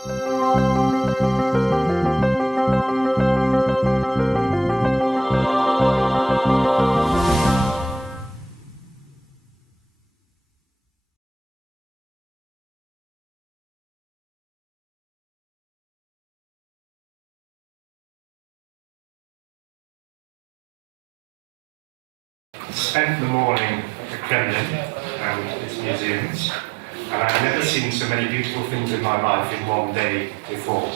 Spent the morning at the Kremlin and its museums, and I've never seen so many beautiful things in my life in one day before.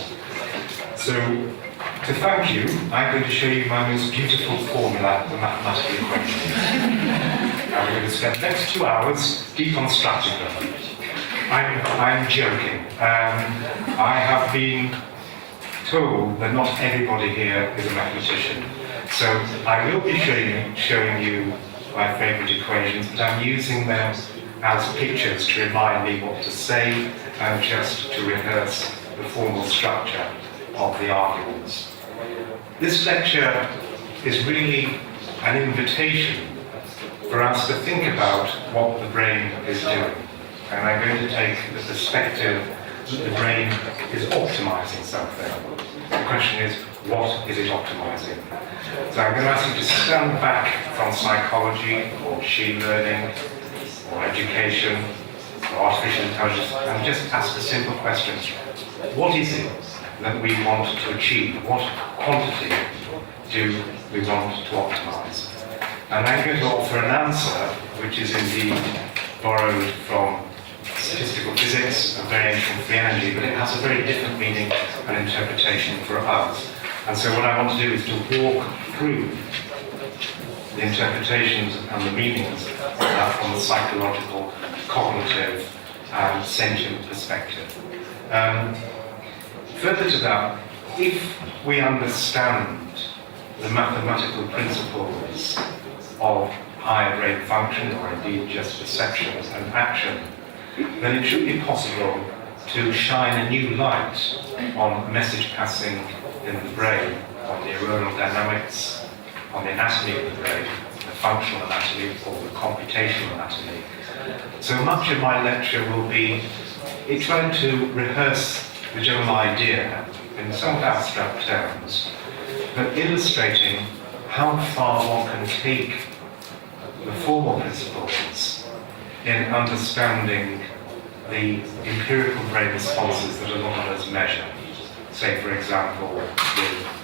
So, to thank you, I'm going to show you my most beautiful formula of the mathematical equation. And we're going to spend the next 2 hours deconstructing them. I'm joking. I have been told that not everybody here is a mathematician. So I will be showing you my favourite equations, but I'm using them as pictures to remind me what to say and just to rehearse the formal structure of the arguments. This lecture is really an invitation for us to think about what the brain is doing. And I'm going to take the perspective that the brain is optimizing something. The question is, what is it optimizing? So I'm going to ask you to stand back from psychology or machine learning or education or artificial intelligence and just ask a simple question. What is it that we want to achieve? What quantity do we want to optimize? And I'm going to offer an answer which is indeed borrowed from statistical physics, a variation of free energy, but it has a very different meaning and interpretation for us. And so what I want to do is to walk through the interpretations and the meanings of that from a psychological, cognitive, and sentient perspective. Further to that, if we understand the mathematical principles of higher brain function, or indeed just perception and action, then it should be possible to shine a new light on message passing in the brain, on the neuronal dynamics, on the anatomy of the brain, the functional anatomy or the computational anatomy. So much of my lecture will be trying to rehearse the general idea in somewhat abstract terms, but illustrating how far one can take the formal principles in understanding the empirical brain responses that a lot of us measure. Say, for example, with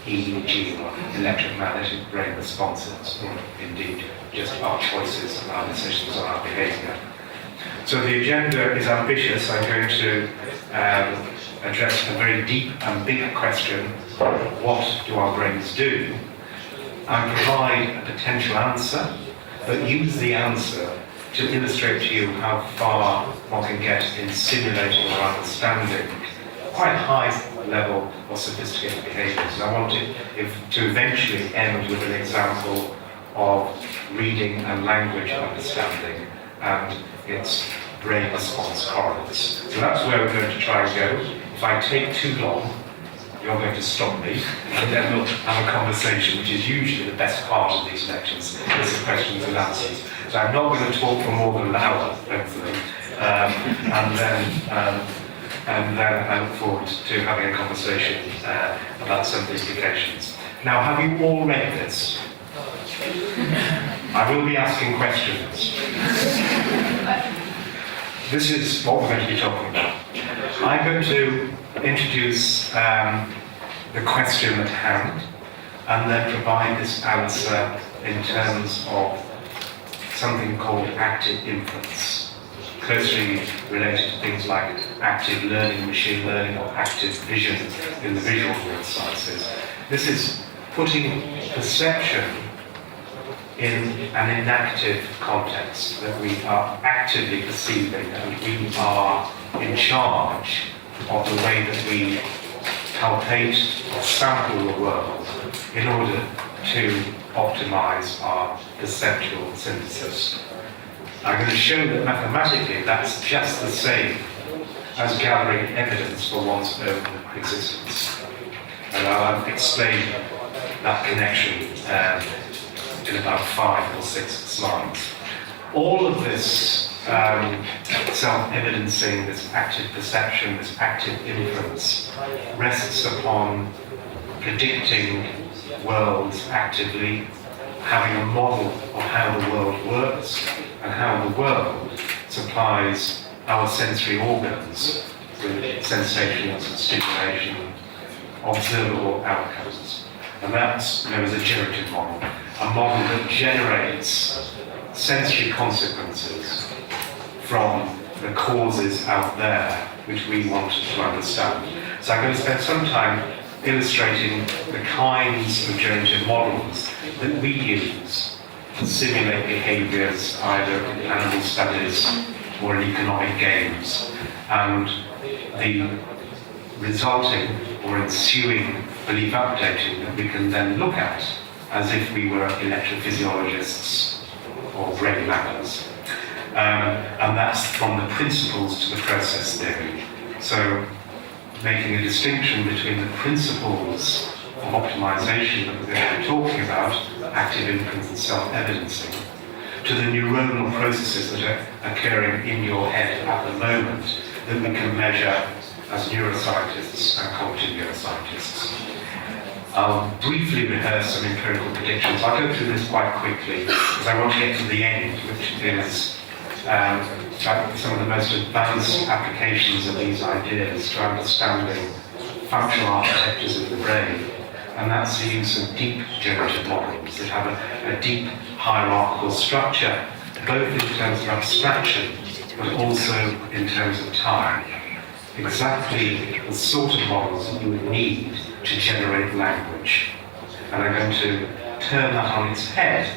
EEG, or electromagnetic brain responses, or indeed just our choices and our decisions on our behaviour. So the agenda is ambitious. I'm going to address a very deep and big question: what do our brains do? And provide a potential answer, but use the answer to illustrate to you how far one can get in simulating or understanding quite high level or sophisticated behaviours. And I want to eventually end with an example of reading and language understanding and its brain response correlates. So that's where we're going to try and go. If I take too long, you're going to stop me, and then we'll have a conversation, which is usually the best part of these lectures, is the questions and answers. So I'm not going to talk for more than an hour, hopefully, and then I look forward to having a conversation about some of the implications. Now, have you all read this? I will be asking questions. This is what we're going to be talking about. I'm going to introduce the question at hand, and then provide this answer in terms of something called active inference, closely related to things like active learning, machine learning, or active vision in the visual sciences. This is putting perception in an inactive context, that we are actively perceiving and we are in charge of the way that we palpate or sample the world in order to optimize our perceptual synthesis. I'm going to show that mathematically that's just the same as gathering evidence for one's own existence. And I'll explain that connection in about 5 or 6 slides. All of this self-evidencing, this active perception, this active inference, rests upon predicting worlds actively, having a model of how the world works, and how the world supplies our sensory organs with sensations and stimulation, observable outcomes. And that's known as a generative model, a model that generates sensory consequences from the causes out there which we want to understand. So I'm going to spend some time illustrating the kinds of generative models that we use to simulate behaviours either in animal studies or in economic games, and the resulting or ensuing belief updating that we can then look at as if we were electrophysiologists or brain mappers. And that's from the principles to the process theory. So making a distinction between the principles of optimization that we're going to be talking about, active inference and self-evidencing, to the neuronal processes that are occurring in your head at the moment that we can measure as neuroscientists and cognitive neuroscientists. I'll briefly rehearse some empirical predictions. I'll go through this quite quickly because I want to get to the end, which is some of the most advanced applications of these ideas to understanding functional architectures of the brain. And that's the use of deep generative models that have a deep hierarchical structure, both in terms of abstraction, but also in terms of time. Exactly the sort of models that you would need to generate language. And I'm going to turn that on its head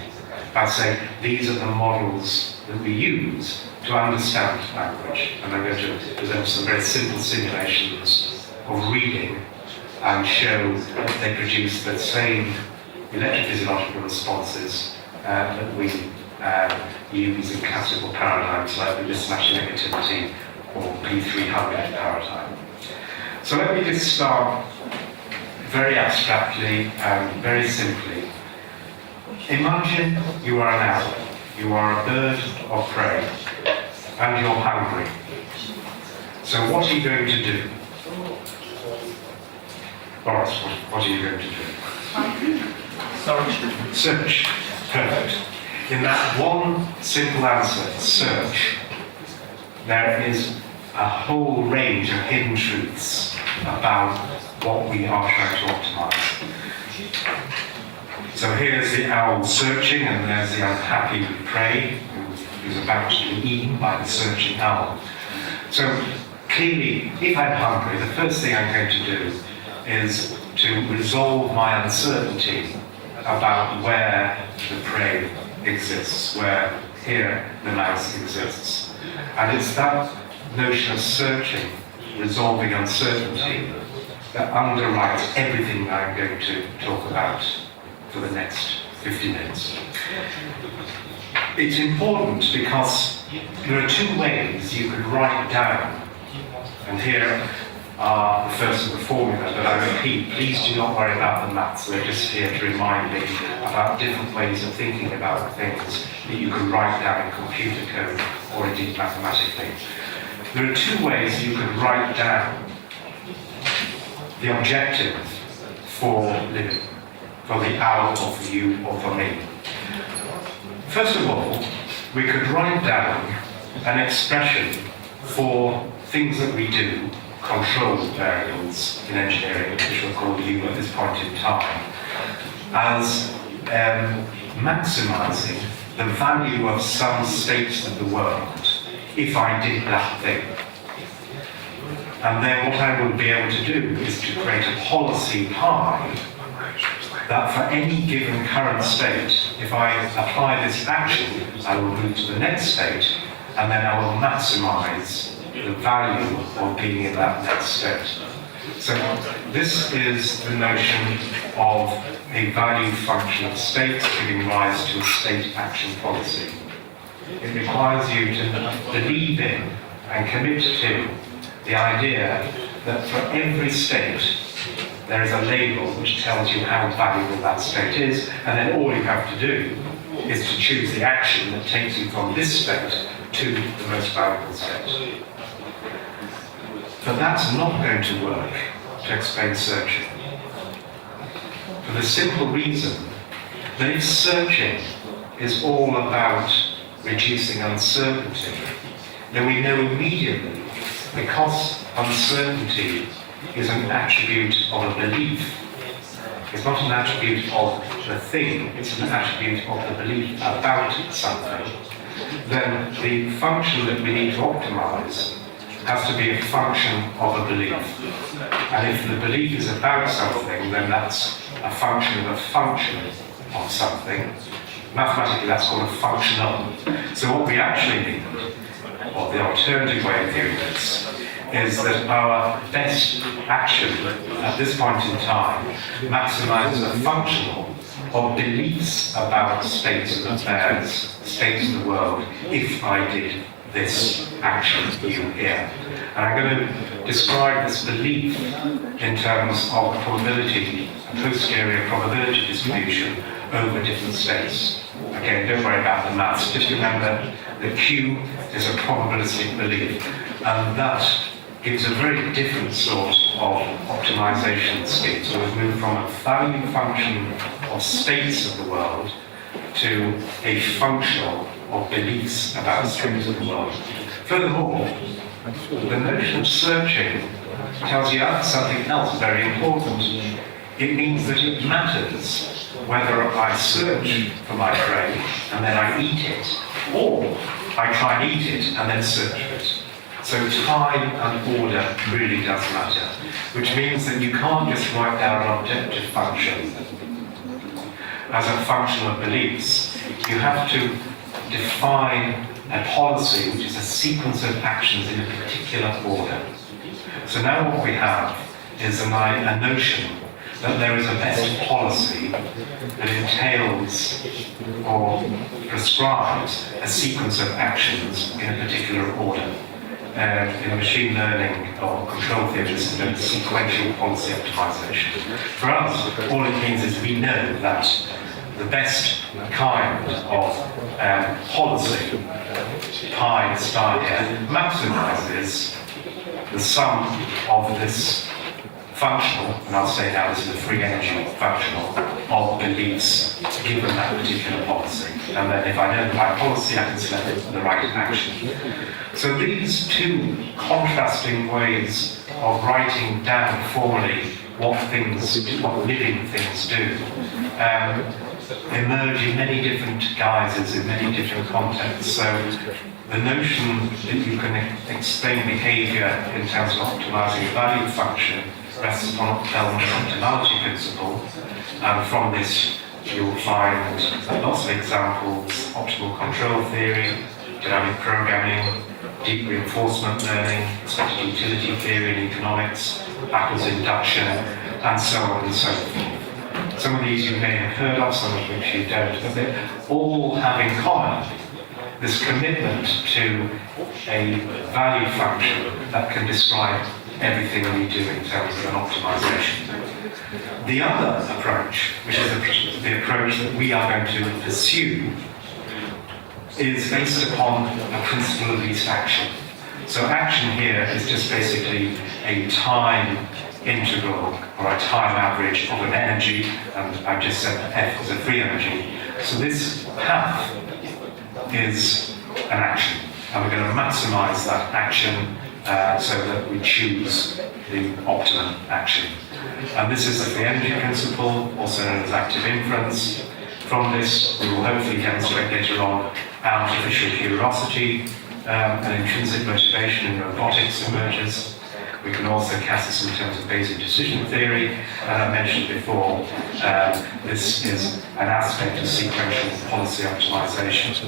by saying these are the models that we use to understand language. And I'm going to present some very simple simulations of reading and show that they produce the same electrophysiological responses that we use in classical paradigms like the mismatch negativity or P300 paradigm. So let me just start very abstractly and very simply. Imagine you are an owl, you are a bird of prey, and you're hungry. So what are you going to do? Boris, what are you going to do? Search. Perfect. In that one simple answer, search, there is a whole range of hidden truths about what we are trying to optimize. So here's the owl searching, and there's the unhappy prey who's about to be eaten by the searching owl. So clearly, if I'm hungry, the first thing I'm going to do is to resolve my uncertainty about where the prey exists, where here the mouse exists. And it's that notion of searching, resolving uncertainty, that underwrites everything that I'm going to talk about for the next 50 minutes. It's important because there are two ways you could write down, and here are the first of the formula, but I repeat, please do not worry about the maths. They're just here to remind me about different ways of thinking about things that you can write down in computer code or indeed mathematically. There are two ways you can write down the objective for living, for the owl or for you or for me. First of all, we could write down an expression for things that we do, control variables in engineering, which we'll call U at this point in time, as maximizing the value of some states of the world if I did that thing. And then what I would be able to do is to create a policy pi that for any given current state, if I apply this action, I will move to the next state, and then I will maximize the value of being in that next state. So this is the notion of a value function of state giving rise to a state action policy. It requires you to believe in and commit to the idea that for every state there is a label which tells you how valuable that state is, and then all you have to do is to choose the action that takes you from this state to the most valuable state. But that's not going to work to explain searching. For the simple reason that if searching is all about reducing uncertainty, then we know immediately, because uncertainty is an attribute of a belief, it's not an attribute of the thing, it's an attribute of the belief about something, then the function that we need to optimize has to be a function of a belief. And if the belief is about something, then that's a function of a function of something. Mathematically, that's called a functional. So what we actually need, or the alternative way of viewing this, is that our best action at this point in time maximizes the functional of beliefs about states of affairs, states of the world, if I did this action you here. And I'm going to describe this belief in terms of probability, a posterior probability distribution over different states. Again, don't worry about the maths, just remember that Q is a probabilistic belief, and that gives a very different sort of optimization scheme. So we've moved from a value function of states of the world to a functional of beliefs about states of the world. Furthermore, the notion of searching tells you something else very important. It means that it matters whether I search for my prey and then I eat it, or I try and eat it and then search for it. So time and order really does matter, which means that you can't just write down an objective function as a function of beliefs. You have to define a policy, which is a sequence of actions in a particular order. So now what we have is a notion that there is a best policy that entails or prescribes a sequence of actions in a particular order. In machine learning or control theory, this is known as sequential policy optimization. For us, all it means is we know that the best kind of policy, pi star here, maximizes the sum of this functional, and I'll say now this is a free energy functional, of beliefs given that particular policy. And then if I know the right policy, I can select the right action. So these two contrasting ways of writing down formally what living things do, emerge in many different guises, in many different contexts. So the notion that you can explain behavior in terms of optimizing a value function rests upon Bellman's optimality principle, and from this you'll find lots of examples: optimal control theory, dynamic programming, deep reinforcement learning, expected utility theory in economics, backwards induction, and so on and so forth. Some of these you may have heard of, some of which you don't, but they all have in common this commitment to a value function that can describe everything we do in terms of an optimization. The other approach, which is the approach that we are going to pursue, is based upon a principle of least action. So action here is just basically a time integral or a time average of an energy, and I've just said that F is a free energy. So this path is an action, and we're going to maximize that action so that we choose the optimum action. And this is the free energy principle, also known as active inference. From this, we will hopefully demonstrate later on artificial curiosity and intrinsic motivation in robotics emerges. We can also cast this in terms of Bayesian decision theory, and I mentioned before, this is an aspect of sequential policy optimization.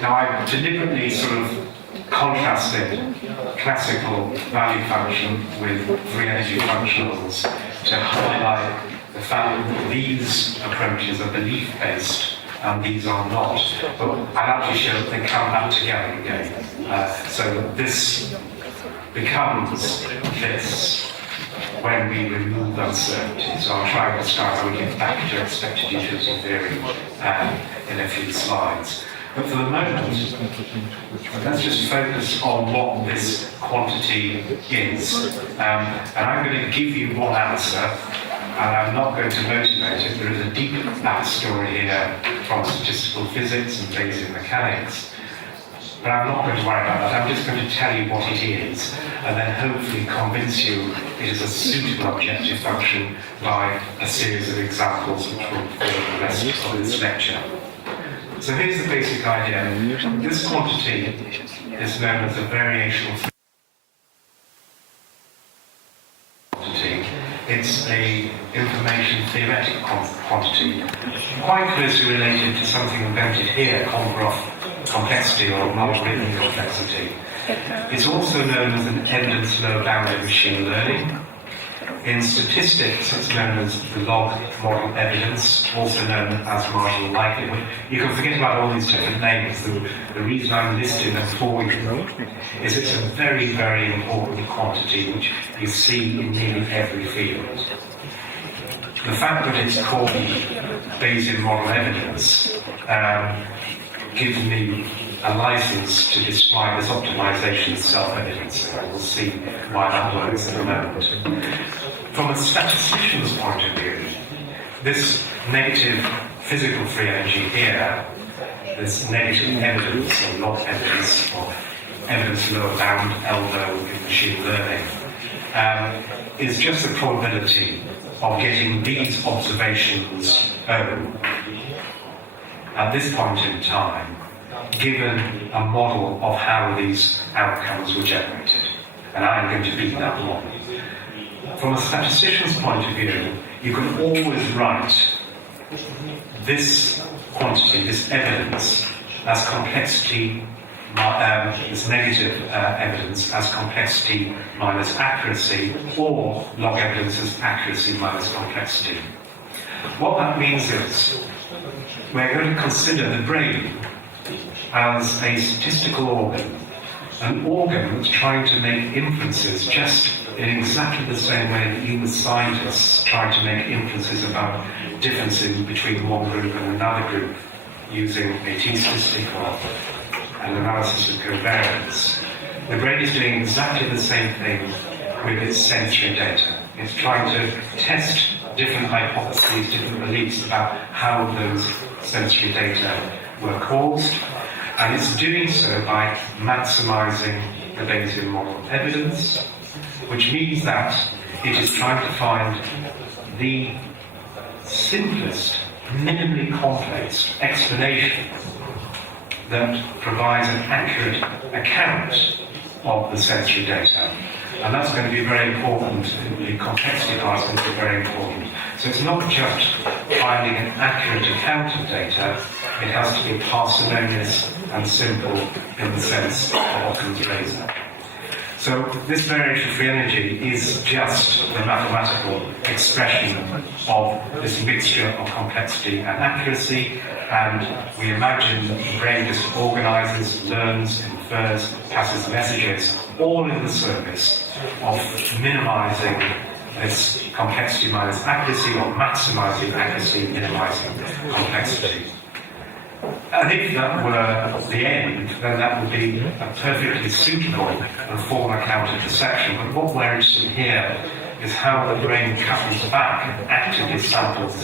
Now, I've deliberately sort of contrasted classical value function with free energy functionals to highlight the fact that these approaches are belief-based and these are not. But I actually show that they come back together again. So that this becomes this when we remove uncertainty. So I'll try and describe how we get back to expected utility theory in a few slides. But for the moment, let's just focus on what this quantity is. And I'm going to give you one answer, and I'm not going to motivate it. There is a deep backstory here from statistical physics and Bayesian mechanics. But I'm not going to worry about that. I'm just going to tell you what it is, and then hopefully convince you it is a suitable objective function by a series of examples which will form the rest of this lecture. So here's the basic idea. This quantity is known as a variational quantity. It's an information theoretic quantity, quite closely related to something invented here, complexity or algorithmic complexity. It's also known as an evidence lower bound in machine learning. In statistics, it's known as the log model evidence, also known as marginal likelihood. You can forget about all these different names. The reason I'm listing them for you is it's a very, very important quantity which you see in nearly every field. The fact that it's called Bayesian model evidence gives me a license to describe this optimization as self-evidence, and we'll see why that works in a moment. From a statistician's point of view, this negative physical free energy here, this negative evidence or log evidence or evidence lower bound, ELBO in machine learning, is just the probability of getting these observations home at this point in time, given a model of how these outcomes were generated. And I'm going to be that model. From a statistician's point of view, you can always write this quantity, this evidence, as complexity, this negative evidence as complexity minus accuracy, or log evidence as accuracy minus complexity. What that means is we're going to consider the brain as a statistical organ, an organ that's trying to make inferences just in exactly the same way that you as scientists try to make inferences about differences between one group and another group using a t-statistic or an analysis of covariance. The brain is doing exactly the same thing with its sensory data. It's trying to test different hypotheses, different beliefs about how those sensory data were caused, and it's doing so by maximizing the Bayesian model evidence, which means that it is trying to find the simplest, minimally complex explanation that provides an accurate account of the sensory data. And that's going to be very important. The complexity part is going to be very important. So it's not just finding an accurate account of data, it has to be parsimonious and simple in the sense of Occam's razor. So this variation free energy is just the mathematical expression of this mixture of complexity and accuracy, and we imagine that the brain just organizes, learns, infers, passes messages, all in the service of minimizing this complexity minus accuracy, or maximizing accuracy, minimizing complexity. And if that were the end, then that would be a perfectly suitable and full account of perception. But what we're interested in here is how the brain couples back and actively samples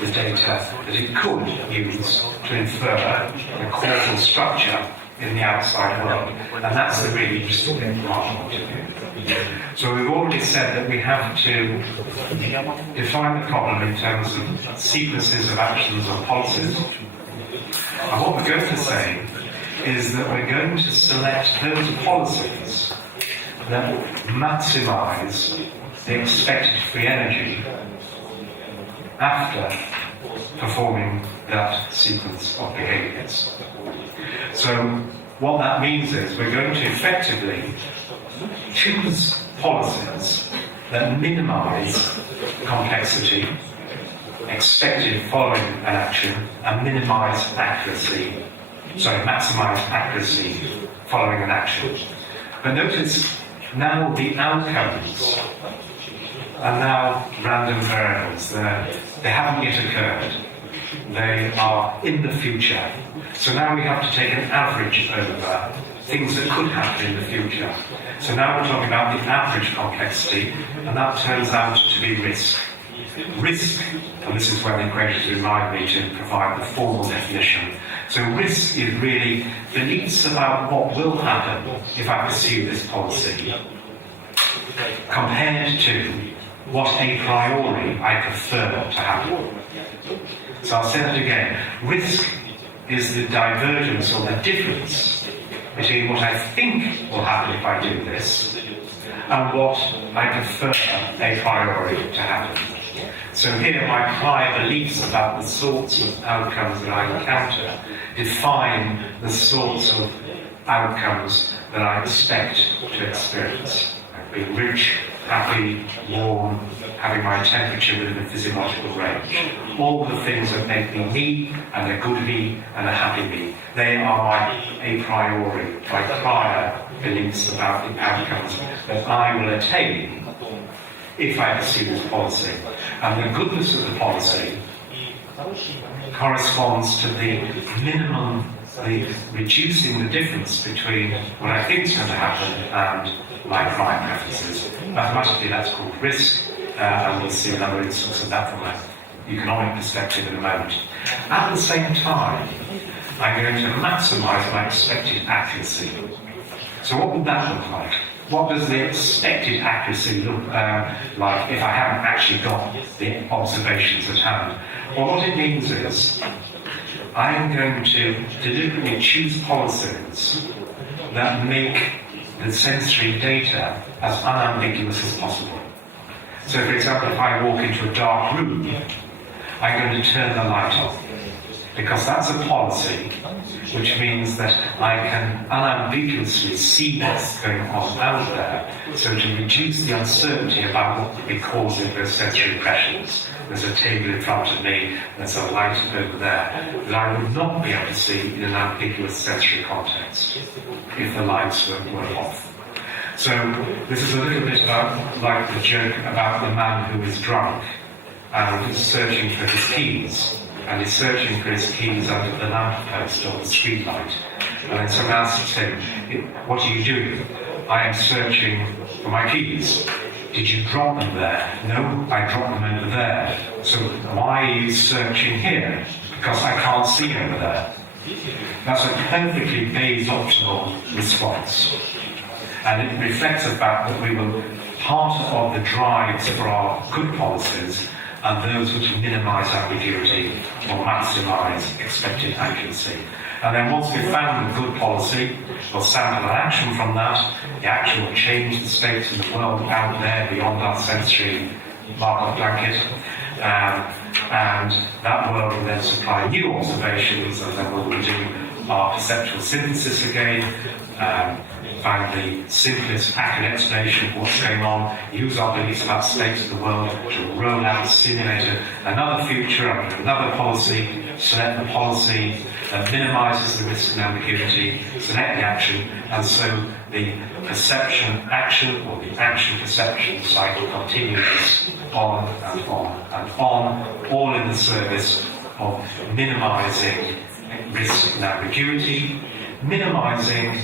the data that it could use to infer the causal structure in the outside world. And that's the really interesting thing from our point of view. So we've already said that we have to define the problem in terms of sequences of actions or policies. And what we're going to say is that we're going to select those policies that maximize the expected free energy after performing that sequence of behaviors. So what that means is we're going to effectively choose policies that minimize complexity expected following an action and maximize accuracy following an action. But notice now the outcomes are now random variables. They haven't yet occurred. They are in the future. So now we have to take an average over things that could happen in the future. So now we're talking about the average complexity, and that turns out to be risk. Risk, and this is where the equations remind me to provide the formal definition. So risk is really beliefs about what will happen if I pursue this policy, compared to what a priori I prefer to happen. So I'll say that again. Risk is the divergence or the difference between what I think will happen if I do this and what I prefer a priori to happen. So here my prior beliefs about the sorts of outcomes that I encounter define the sorts of outcomes that I expect to experience. Being rich, happy, warm, having my temperature within a physiological range. All the things that make me me, and a good me, and a happy me. They are my a priori, my prior beliefs about the outcomes that I will attain if I pursue this policy. And the goodness of the policy corresponds to the minimum, the reducing the difference between what I think is going to happen and my prior preferences. Mathematically, that's called risk, and we'll see another instance of that from an economic perspective in a moment. At the same time, I'm going to maximise my expected accuracy. So what would that look like? What does the expected accuracy look like if I haven't actually got the observations at hand? Well, what it means is I'm going to deliberately choose policies that make the sensory data as unambiguous as possible. So, for example, if I walk into a dark room, I'm going to turn the light off, because that's a policy which means that I can unambiguously see what's going on out there, so to reduce the uncertainty about what could be causing those sensory impressions. There's a table in front of me, there's a light over there, that I would not be able to see in an ambiguous sensory context if the lights were off. So this is a little bit about, like the joke about the man who is drunk and is searching for his keys. And he's searching for his keys under the lamppost or the street light. And then someone asks him, "What are you doing?" "I am searching for my keys." "Did you drop them there?" "No, I dropped them over there." "So why are you searching here?" "Because I can't see over there." That's a perfectly Bayes optimal response. And it reflects the fact that we will, part of the drives for our good policies and those which minimise ambiguity or maximise expected accuracy. And then once we've found a good policy, we'll sample an action from that. The action will change the states in the world out there beyond our sensory Markov blanket. And that world will then supply new observations, and then we'll do our perceptual synthesis again, find the simplest accurate explanation of what's going on, use our beliefs about states of the world to roll out, simulate another future under another policy, select the policy that minimises the risk and ambiguity, select the action, and so the perception action or the action perception cycle continues on and on and on, all in the service of minimising risk and ambiguity, minimising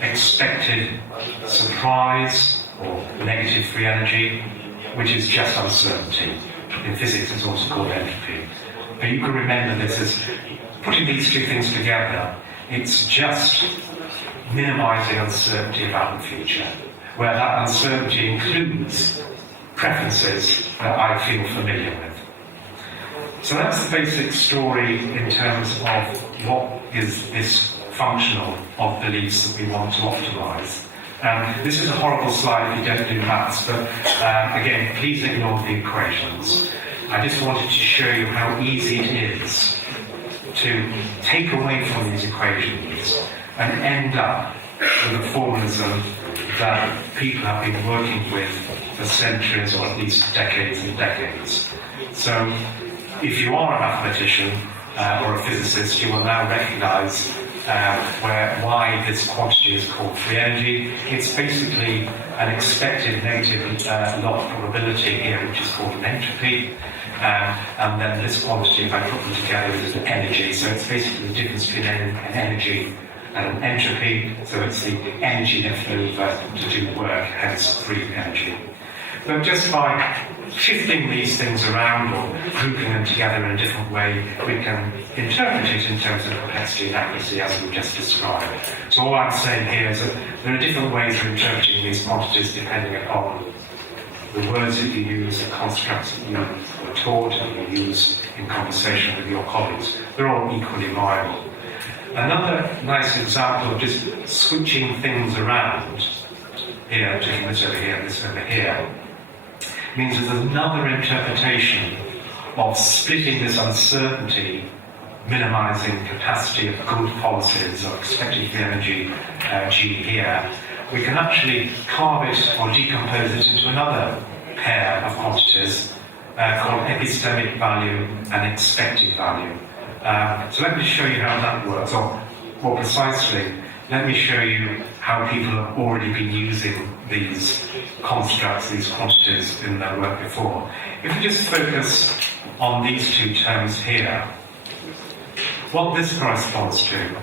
expected surprise or negative free energy, which is just uncertainty. In physics, it's also called entropy. But you can remember this as putting these two things together. It's just minimising uncertainty about the future, where that uncertainty includes preferences that I feel familiar with. So that's the basic story in terms of what is this functional of beliefs that we want to optimise. This is a horrible slide if you don't do maths, but again, please ignore the equations. I just wanted to show you how easy it is to take away from these equations and end up with a formalism that people have been working with for centuries or at least decades and decades. So if you are a mathematician or a physicist, you will now recognise why this quantity is called free energy. It's basically an expected negative log probability here, which is called an entropy. and then this quantity, if I put them together, is an energy. So it's basically the difference between an energy and an entropy. So it's the energy left over to do work, hence free energy. But just by shifting these things around or grouping them together in a different way, we can interpret it in terms of complexity and accuracy as we just described. So all I'm saying here is that there are different ways of interpreting these quantities depending upon the words that you use, the constructs that you were taught and you use in conversation with your colleagues. They're all equally viable. Another nice example of just switching things around, here, taking this over here, this over here, means there's another interpretation of splitting this uncertainty, minimizing capacity of good policies or expected free energy G here. We can actually carve it or decompose it into another pair of quantities called epistemic value and expected value. So let me show you how that works, or more precisely, let me show you how people have already been using these constructs, these quantities in their work before. If we just focus on these two terms here, what this corresponds to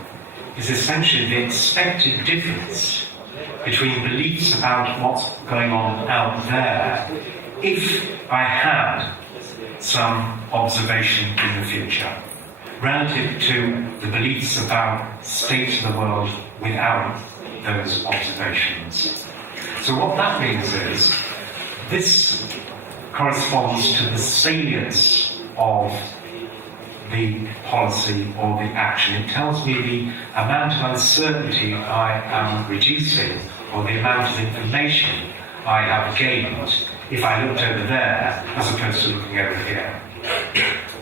is essentially the expected difference between beliefs about what's going on out there if I had some observation in the future, relative to the beliefs about state of the world without those observations. So what that means is this corresponds to the salience of the policy or the action. It tells me the amount of uncertainty I am reducing or the amount of information I have gained if I looked over there as opposed to looking over here.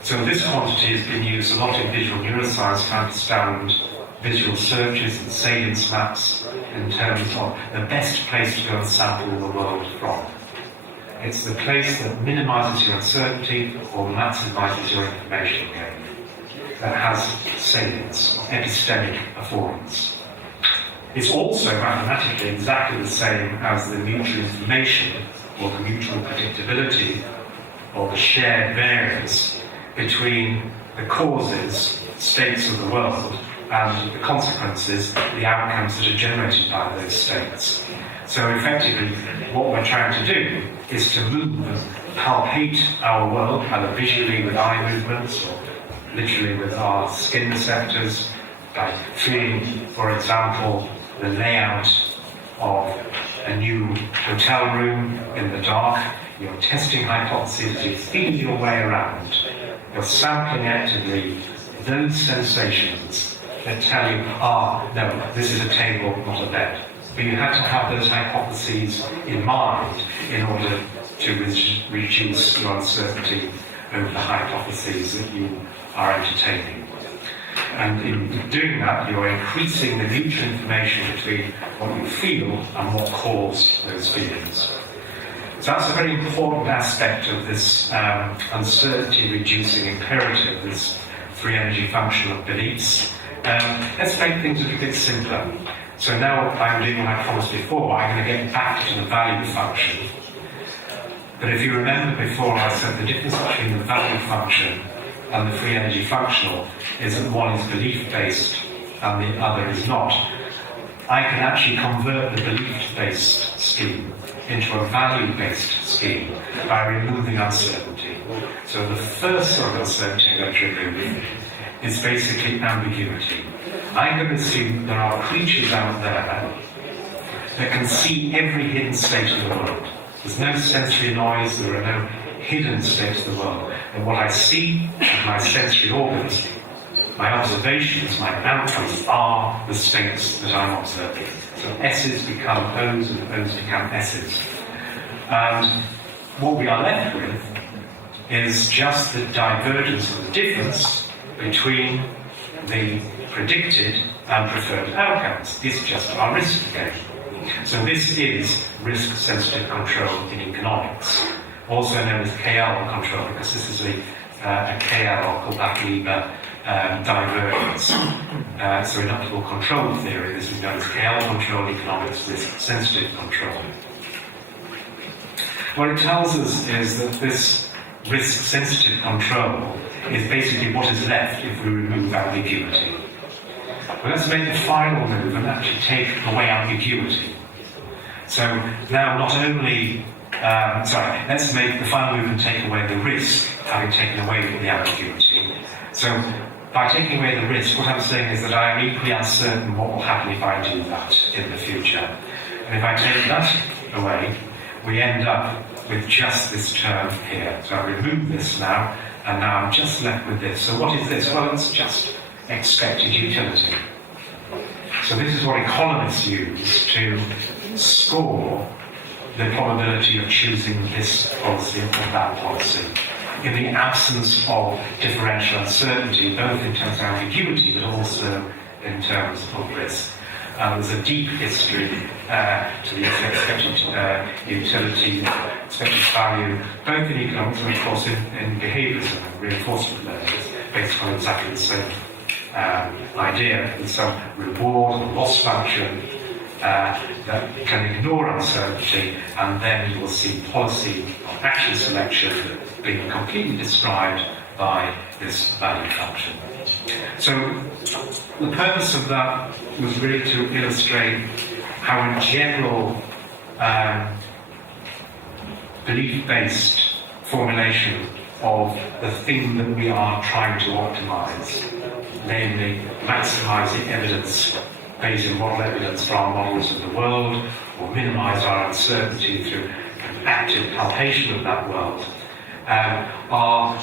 So this quantity has been used a lot in visual neuroscience to understand visual searches and salience maps in terms of the best place to go and sample the world from. It's the place that minimizes your uncertainty or maximizes your information gain, that has salience, epistemic affordance. It's also mathematically exactly the same as the mutual information or the mutual predictability or the shared variance between the causes, states of the world, and the consequences, the outcomes that are generated by those states. So effectively, what we're trying to do is to move and palpate our world, either visually with eye movements or literally with our skin receptors, by feeling, for example, the layout of a new hotel room in the dark. You're testing hypotheses, you feel your way around. You're sampling actively those sensations that tell you, no, this is a table, not a bed. But you have to have those hypotheses in mind in order to reduce your uncertainty over the hypotheses that you are entertaining. And in doing that, you're increasing the mutual information between what you feel and what caused those feelings. So that's a very important aspect of this uncertainty-reducing imperative, this free energy function of beliefs. Let's make things a little bit simpler. So now I'm doing what I promised before. I'm going to get back to the value function. But if you remember before, I said the difference between the value function and the free energy functional is that one is belief-based and the other is not. I can actually convert the belief-based scheme into a value-based scheme by removing uncertainty. So the first sort of uncertainty I'm going to remove is basically ambiguity. I'm going to assume there are creatures out there that can see every hidden state of the world. There's no sensory noise, there are no hidden states of the world. And what I see with my sensory organs, my observations, my outcomes are the states that I'm observing. So S's become O's and O's become S's. And what we are left with is just the divergence or the difference between the predicted and preferred outcomes. It's just our risk game. So this is risk-sensitive control in economics, also known as KL control, because this is a KL, called Back-Leber divergence. So in optical control theory, this is known as KL control, economics, risk-sensitive control. What it tells us is that this risk-sensitive control is basically what is left if we remove ambiguity. But let's make the final move and actually take away ambiguity. So now not only, let's make the final move and take away the risk, having taken away the ambiguity. So by taking away the risk, what I'm saying is that I am equally uncertain what will happen if I do that in the future. And if I take that away, we end up with just this term here. So I remove this now, and now I'm just left with this. So what is this? Well, it's just expected utility. So this is what economists use to score the probability of choosing this policy or that policy. In the absence of differential uncertainty, both in terms of ambiguity, but also in terms of risk. There's a deep history to the expected utility, expected value, both in economics and, of course, in behaviourism and reinforcement learning, based on exactly the same idea. There's some reward or loss function that can ignore uncertainty, and then you will see policy or action selection being completely described by this value function. So the purpose of that was really to illustrate how in general belief-based formulation of the thing that we are trying to optimize, namely maximizing evidence, Bayesian model evidence for our models of the world, or minimize our uncertainty through active palpation of that world, are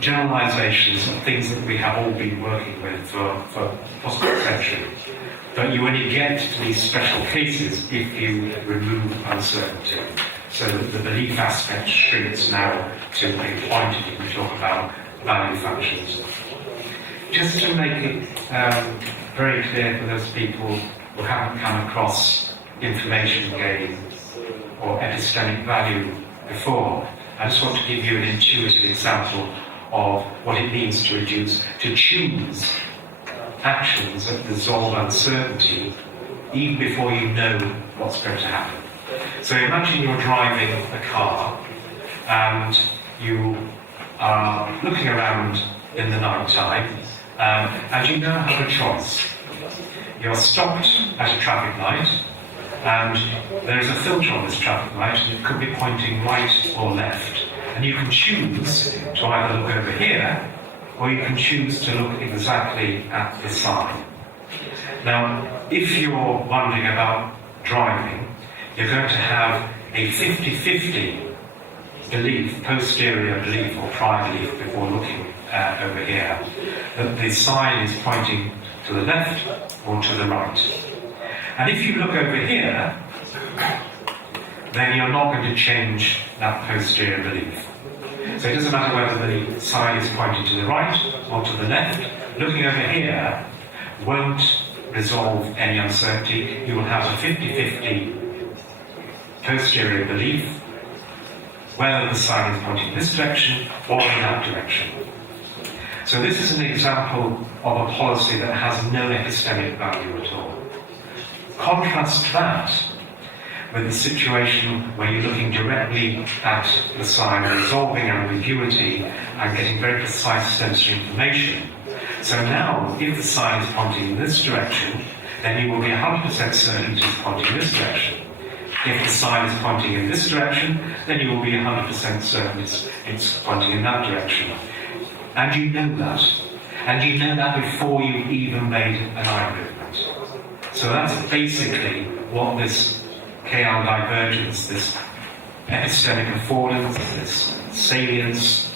generalizations of things that we have all been working with for possibly a century. But you only get to these special cases if you remove uncertainty. So that the belief aspect shrinks now to a point if we talk about value functions. Just to make it very clear for those people who haven't come across information gain or epistemic value before, I just want to give you an intuitive example of what it means to choose actions that resolve uncertainty even before you know what's going to happen. So imagine you're driving a car and you are looking around in the night time and you now have a choice. You're stopped at a traffic light and there is a filter on this traffic light and it could be pointing right or left. And you can choose to either look over here or you can choose to look exactly at the sign. Now, if you're wondering about driving, you're going to have a 50-50 belief, posterior belief or prior belief before looking over here, that the sign is pointing to the left or to the right. And if you look over here, then you're not going to change that posterior belief. So it doesn't matter whether the sign is pointing to the right or to the left. Looking over here won't resolve any uncertainty. You will have a 50-50 posterior belief, whether the sign is pointing in this direction or in that direction. So this is an example of a policy that has no epistemic value at all. Contrast that with the situation where you're looking directly at the sign, resolving ambiguity and getting very precise sensory information. So now, if the sign is pointing in this direction, then you will be 100% certain it is pointing in this direction. If the sign is pointing in this direction, then you will be 100% certain it's pointing in that direction. And you know that. And you know that before you've even made an eye movement. So that's basically what this KL divergence, this epistemic affordance, this salience,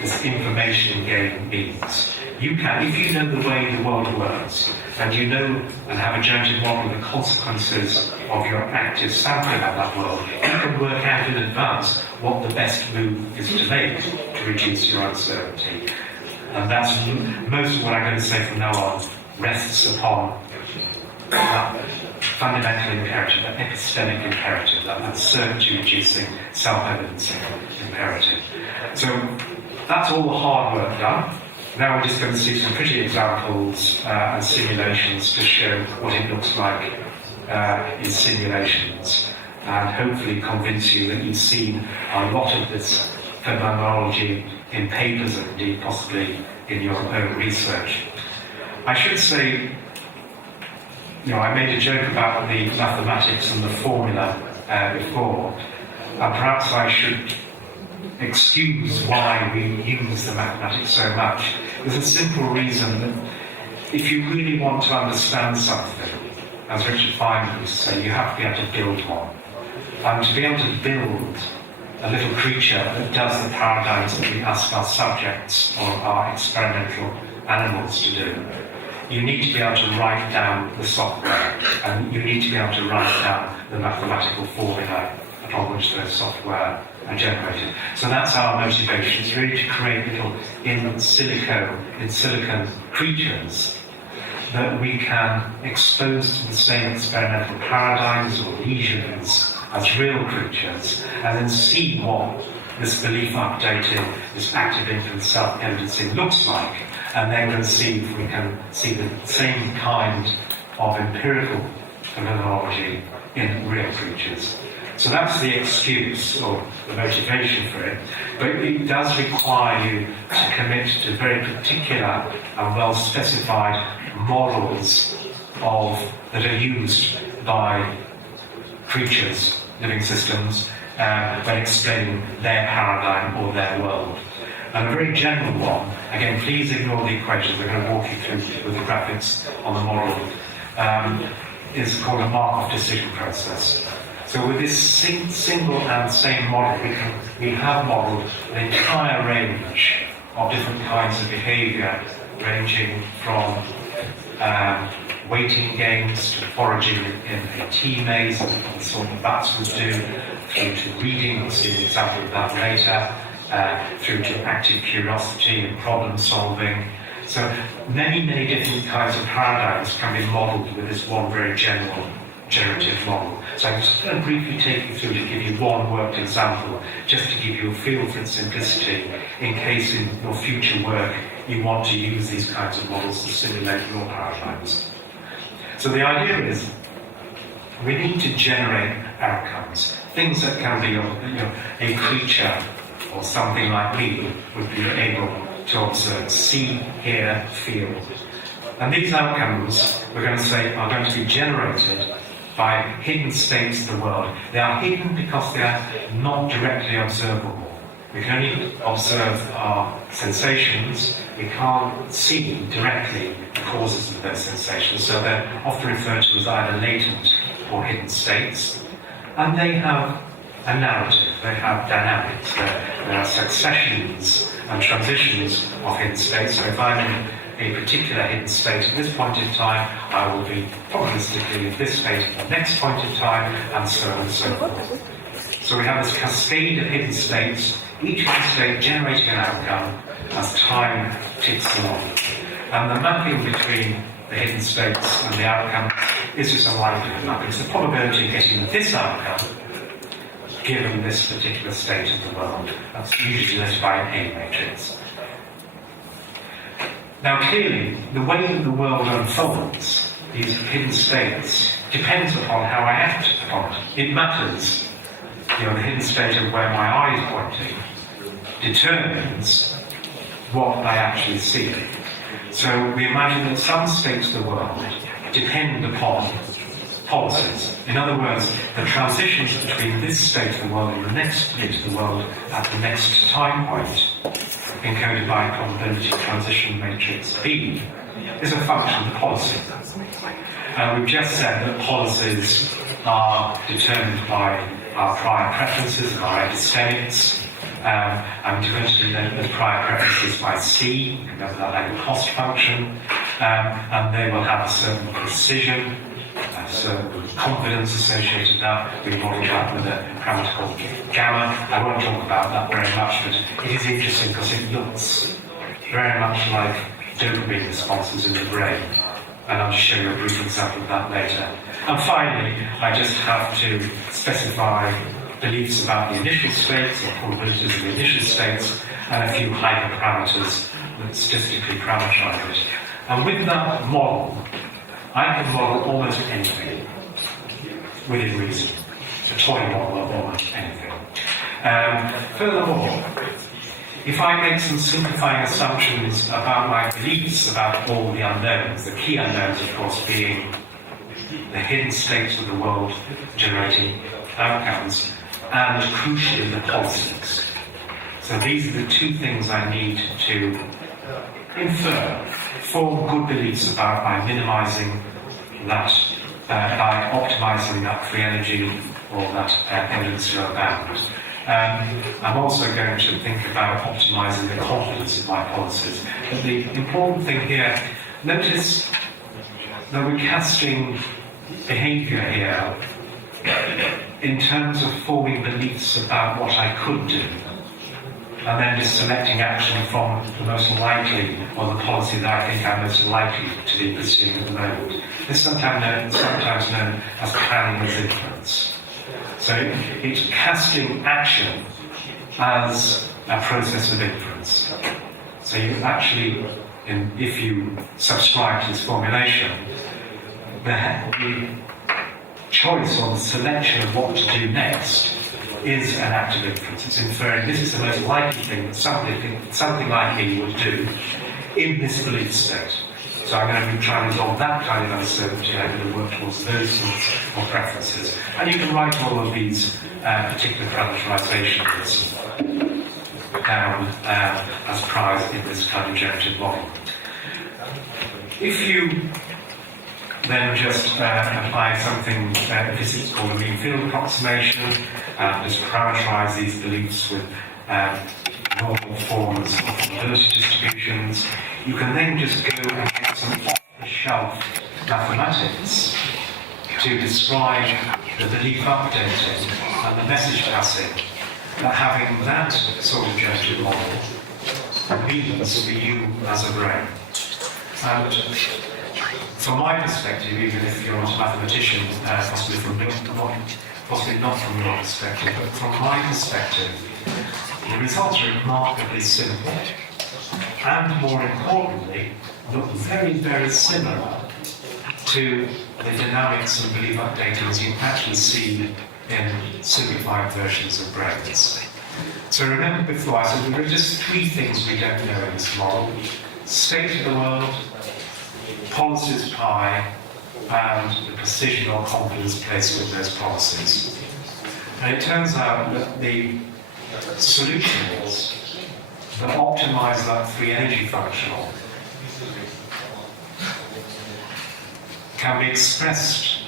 this information gain means. You can, if you know the way the world works, and you know and have a generative model of the consequences of your active sampling of that world, you can work out in advance what the best move is to make to reduce your uncertainty. And that's most of what I'm going to say from now on rests upon that fundamental imperative, that epistemic imperative, that uncertainty-reducing, self-evidencing imperative. So that's all the hard work done. Now we're just going to see some pretty examples and simulations to show what it looks like in simulations, and hopefully convince you that you've seen a lot of this phenomenology in papers and indeed possibly in your own research. I should say, I made a joke about the mathematics and the formula before, and perhaps I should excuse why we use the mathematics so much. There's a simple reason that if you really want to understand something, as Richard Feynman used to say, you have to be able to build one. And to be able to build a little creature that does the paradigms that we ask our subjects or our experimental animals to do, you need to be able to write down the software, and you need to be able to write down the mathematical formula upon which those software are generated. So that's our motivation. It's really to create little in silicon creatures that we can expose to the same experimental paradigms or lesions as real creatures, and then see what this belief updating, this active inference self-evidencing looks like, and then we'll see if we can see the same kind of empirical phenomenology in real creatures. So that's the excuse or the motivation for it, but it does require you to commit to very particular and well-specified models that are used by creatures, living systems, when explaining their paradigm or their world. And a very general one, again, please ignore the equations, we're going to walk you through with the graphics on the model, is called a Markov decision process. So with this single and same model, we have modelled an entire range of different kinds of behaviour, ranging from waiting games to foraging in a tea maze, as the sort of bats would do, through to reading, we'll see an example of that later, through to active curiosity and problem solving. So many different kinds of paradigms can be modelled with this one very general generative model. So I'm just going to briefly take you through to give you one worked example, just to give you a feel for its simplicity, in case in your future work you want to use these kinds of models to simulate your paradigms. So the idea is we need to generate outcomes, things that can be a creature or something like me would be able to observe, see, hear, feel. And these outcomes, we're going to say, are going to be generated by hidden states of the world. They are hidden because they are not directly observable. We can only observe our sensations. We can't see directly the causes of those sensations. So they're often referred to as either latent or hidden states. And they have a narrative. They have dynamics. There are successions and transitions of hidden states. So if I'm in a particular hidden state at this point in time, I will be probabilistically in this state at the next point in time, and so on and so forth. So we have this cascade of hidden states, each hidden state generating an outcome as time ticks along. And the mapping between the hidden states and the outcome is just a likelihood mapping. It's the probability of getting this outcome given this particular state of the world. That's usually denoted by an A matrix. Now clearly, the way that the world unfolds, these hidden states, depends upon how I act upon it. It matters. The hidden state of where my eye is pointing determines what I actually see. So we imagine that some states of the world depend upon policies. In other words, the transitions between this state of the world and the next state of the world at the next time point, encoded by a probability transition matrix B, is a function of policy. We've just said that policies are determined by our prior preferences and our epistemics. I'm going to denote those prior preferences by C, remember that like a cost function, and they will have a certain precision, a certain confidence associated with that. We model that with a parameter called gamma. I won't talk about that very much, but it is interesting because it looks very much like dopamine responses in the brain. And I'll just show you a brief example of that later. And finally, I just have to specify beliefs about the initial states or probabilities of the initial states and a few hyperparameters that statistically parameterize it. And with that model, I can model almost anything within reason. It's a toy model of almost anything. Furthermore, if I make some simplifying assumptions about my beliefs about all the unknowns, the key unknowns, of course, being the hidden states of the world generating outcomes, and crucially the policies. So these are the two things I need to infer, form good beliefs about by minimizing that, by optimizing that free energy or that evidence to abound. I'm also going to think about optimizing the confidence of my policies. But the important thing here, notice that we're casting behavior here in terms of forming beliefs about what I could do, and then just selecting action from the most likely, or the policy that I think I'm most likely to be pursuing at the moment. This is sometimes known as planning as inference. So it's casting action as a process of inference. So you actually, if you subscribe to this formulation, the choice or the selection of what to do next is an act of inference. It's inferring this is the most likely thing that something like me would do in this belief state. So I'm going to be trying to resolve that kind of uncertainty. I'm going to work towards those sorts of preferences. And you can write all of these particular parameterizations down as priors in this kind of generative model. If you then just apply something in physics called a mean field approximation, just parameterize these beliefs with normal forms of probability distributions, you can then just go and get some off-the-shelf mathematics to describe the belief updating and the message passing that having that sort of generative model means for you as a brain. And from my perspective, even if you're not a mathematician, possibly not from your perspective, but from my perspective, the results are remarkably simple, and more importantly, look very, very similar to the dynamics of belief updating as you actually see in simplified versions of brains. So remember before I said there are just three things we don't know in this model: state of the world, policies pi, and the precision or confidence placed with those policies. And it turns out that the solutions that optimize that free energy functional can be expressed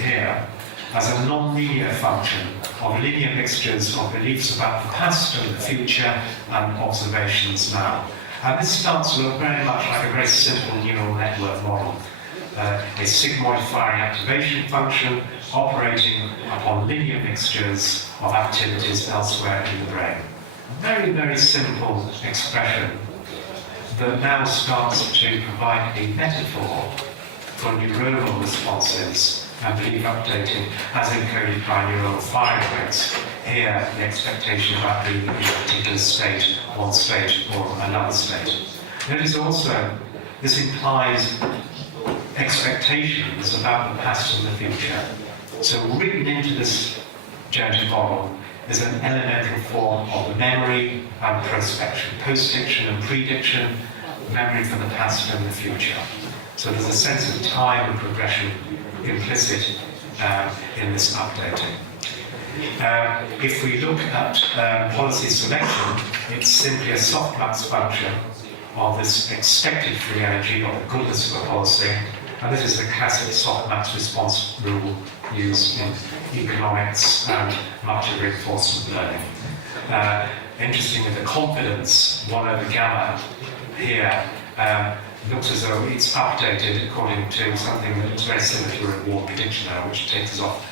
here as a non-linear function of linear mixtures of beliefs about the past and the future and observations now. And this starts to look very much like a very simple neural network model. A sigmoid firing activation function operating upon linear mixtures of activities elsewhere in the brain. A very, very simple expression that now starts to provide a metaphor for neuronal responses and belief updating as encoded by neural firing rates. Here, the expectation about being in a particular state, one state, or another state. Notice also, this implies expectations about the past and the future. So written into this generative model is an elemental form of memory and prospection, post-diction and prediction, memory for the past and the future. So there's a sense of time and progression implicit in this updating. If we look at policy selection, it's simply a softmax function of this expected free energy or the goodness of a policy, and this is the classic softmax response rule used in economics and much of reinforcement learning. Interestingly, the confidence 1 over gamma here looks as though it's updated according to something that looks very similar to a reward prediction error, which takes us off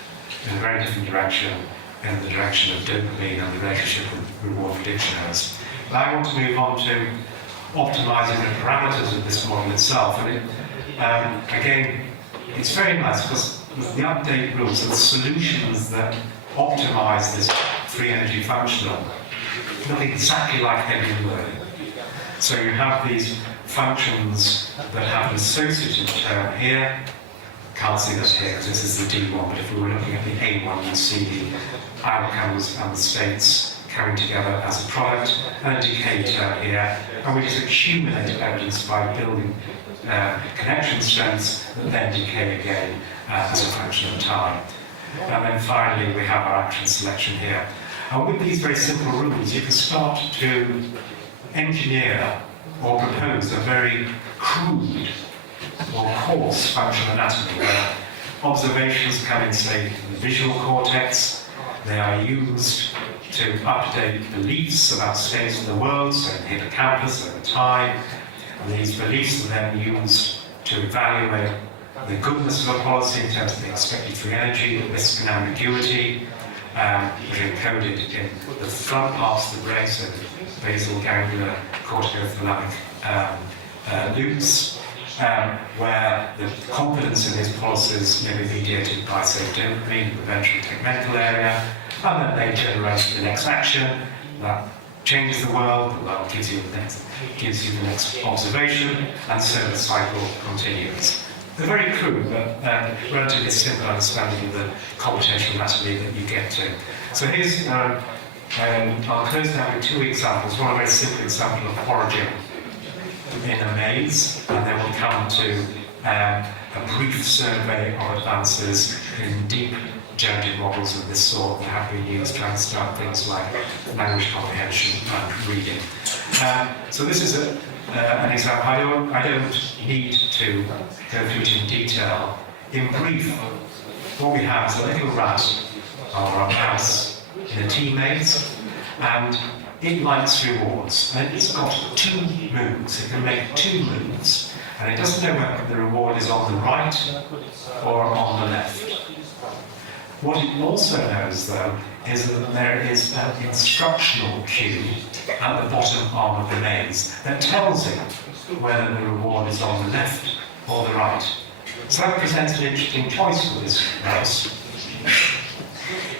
in a very different direction, in the direction of dopamine and the relationship with reward prediction errors. But I want to move on to optimizing the parameters of this model itself. And it, again, it's very nice because the update rules are the solutions that optimize this free energy functional look exactly like Hegelian learning. So you have these functions that have an associative term here, can't see that here because this is the D1, but if we were looking at the A1, you'd see the outcomes and the states coming together as a product, and a decay term here, and we just accumulate evidence by building connection strengths that then decay again as a function of time. And then finally, we have our action selection here. And with these very simple rules, you can start to engineer or propose a very crude or coarse functional anatomy where observations come in, say, the visual cortex. They are used to update beliefs about states of the world, so in the hippocampus over time. And these beliefs are then used to evaluate the goodness of a policy in terms of the expected free energy, the risk and ambiguity, which are encoded in the front parts of the brain, so the basal ganglia, corticothalamic loops, where the confidence in these policies may be mediated by, say, dopamine, the ventral tegmental area, and then they generate the next action that changes the world gives you the next observation, and so the cycle continues. They're very crude, but relatively simple understanding of the computational anatomy that you get to. So here's, I'll close now with two examples. One a very simple example of foraging in a maze, and then we'll come to a brief survey of advances in deep generative models of this sort that have been used to understand things like language comprehension and reading. So this is an example. I don't need to go through it in detail. In brief, what we have is a little rat or a mouse in a tea maze, and it likes rewards. And it's got two moves. It can make two moves, and it doesn't know whether the reward is on the right or on the left. What it also knows, though, is that there is an instructional cue at the bottom of the maze that tells it whether the reward is on the left or the right. So that presents an interesting choice for this mouse.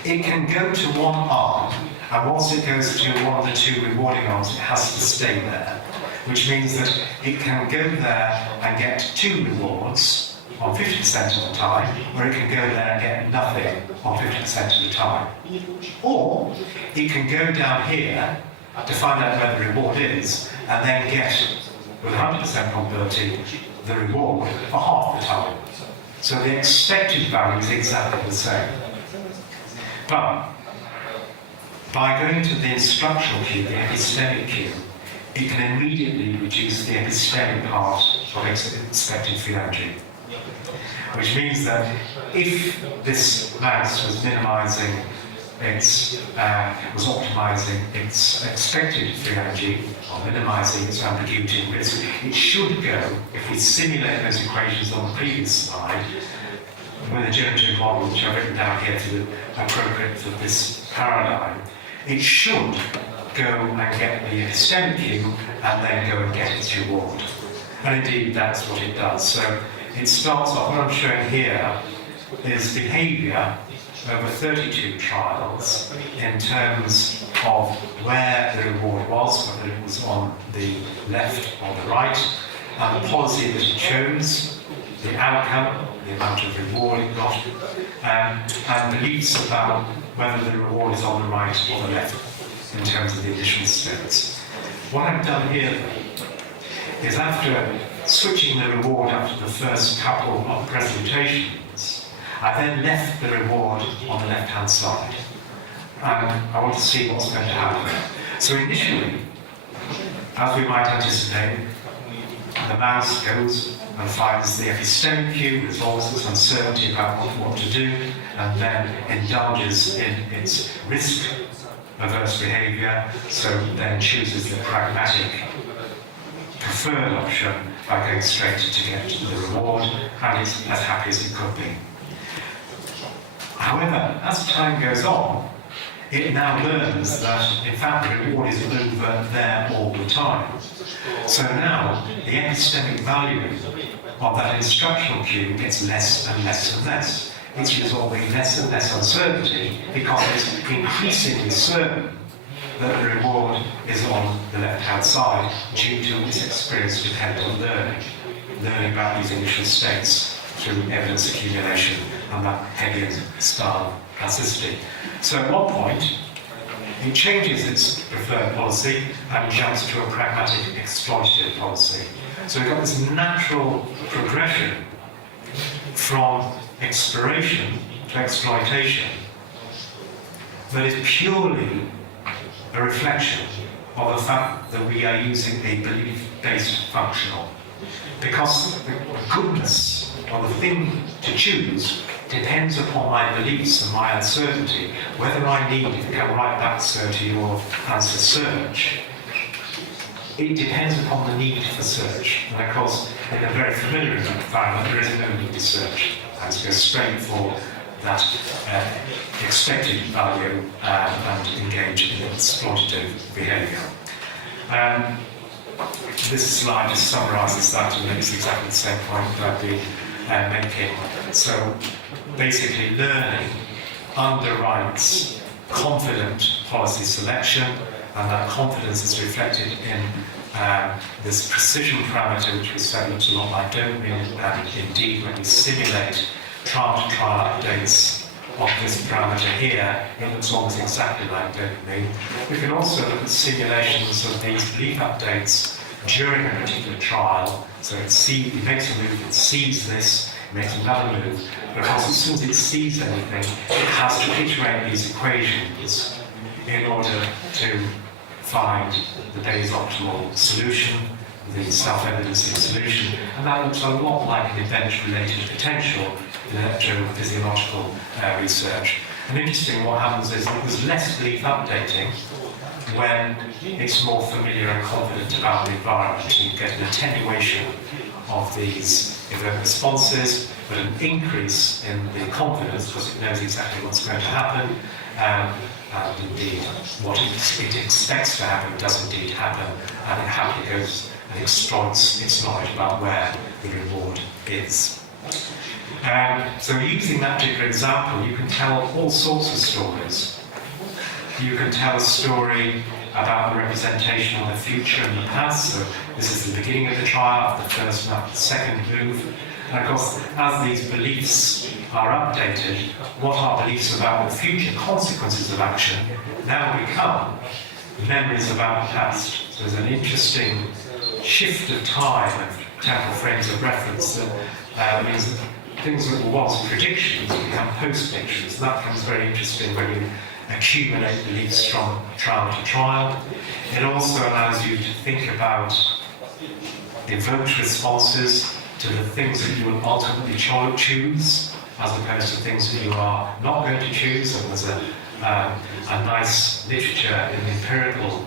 It can go to one arm, and once it goes to one of the two rewarding arms, it has to stay there, which means that it can go there and get two rewards on 50% of the time, or it can go there and get nothing on 50% of the time. Or it can go down here to find out where the reward is, and then get, with 100% probability, the reward for half the time. So the expected value is exactly the same. But by going to the instructional cue, the epistemic cue, it can immediately reduce the epistemic part of expected free energy. Which means that if this mouse was minimizing was optimizing its expected free energy, or minimizing its ambiguity and risk, it should go, if we simulate those equations on the previous slide, with a generative model, which I've written down here to be appropriate for this paradigm, it should go and get the epistemic cue and then go and get its reward. And indeed, that's what it does. So it starts off, what I'm showing here is behavior over 32 trials in terms of where the reward was, whether it was on the left or the right, and the policy that it chose, the outcome, the amount of reward it got, and beliefs about whether the reward is on the right or the left in terms of the initial states. What I've done here, though, is after switching the reward after the first couple of presentations, I then left the reward on the left-hand side. And I want to see what's going to happen. So initially, as we might anticipate, the mouse goes and finds the epistemic cue, resolves its uncertainty about what to do, and then indulges in its risk-averse behavior, so then chooses the pragmatic preferred option by going straight to get the reward, and is as happy as it could be. However, as time goes on, it now learns that, in fact, the reward is over there all the time. So now, the epistemic value of that instructional cue gets less and less and less. It's resolving less and less uncertainty because it's increasingly certain that the reward is on the left-hand side due to its experience-dependent learning about these initial states through evidence accumulation and that Hegelian style plasticity. So at one point, it changes its preferred policy and jumps to a pragmatic exploitative policy. So we've got this natural progression from exploration to exploitation that is purely a reflection of the fact that we are using a belief-based functional. Because the goodness or the thing to choose depends upon my beliefs and my uncertainty, whether I need to come right back to your answer search. It depends upon the need for search. And of course, in a very familiar environment, there is no need to search. I have to go straight for that expected value and engage in exploitative behaviour. This slide just summarises that and makes exactly the same point that I've been making. So basically, learning underwrites confident policy selection, and that confidence is reflected in this precision parameter, which we said looks a lot like dopamine, and indeed when we simulate trial-to-trial updates of this parameter here, it looks almost exactly like dopamine. We can also look at simulations of these belief updates during a particular trial. So it makes a move, it sees this, it makes another move, because as soon as it sees anything, it has to iterate these equations in order to find the Bayes optimal solution, the self-evidencing solution, and that looks a lot like an event-related potential in electrophysiological research. And interesting, what happens is that there's less belief updating when it's more familiar and confident about the environment. You get an attenuation of these event responses, but an increase in the confidence because it knows exactly what's going to happen, and indeed what it expects to happen does indeed happen, and it happily goes and exploits its knowledge about where the reward is. So using that particular example, you can tell all sorts of stories. You can tell a story about the representation of the future and the past. So this is the beginning of the trial, the first and the second move. And of course, as these beliefs are updated, what our beliefs about the future consequences of action now become memories about the past. So there's an interesting shift of time of temporal frames of reference that means that things that were once predictions become post-predictions. That becomes very interesting when you accumulate beliefs from trial to trial. It also allows you to think about evoked responses to the things that you will ultimately choose, as opposed to things that you are not going to choose. And there's a nice literature in the empirical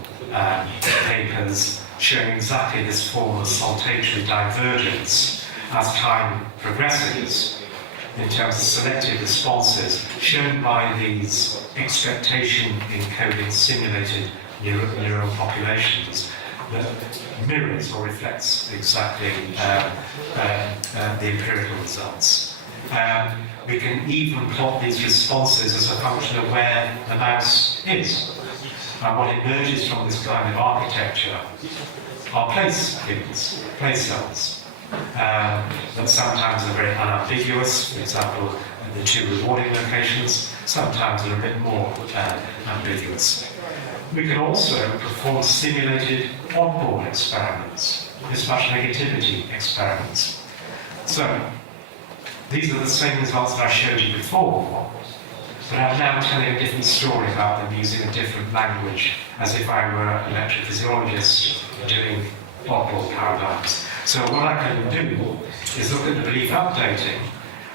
papers showing exactly this form of saltatory divergence as time progresses in terms of selective responses shown by these expectation encoding simulated neural populations that mirrors or reflects exactly the empirical results. We can even plot these responses as a function of where the mouse is. And what emerges from this kind of architecture are place cells. That sometimes are very unambiguous, for example, the two rewarding locations, sometimes are a bit more ambiguous. We can also perform simulated onboard experiments, mismatch negativity experiments. So, these are the same results that I showed you before, but I'm now telling a different story about them using a different language, as if I were an electrophysiologist doing onboard paradigms. So what I can do is look at the belief updating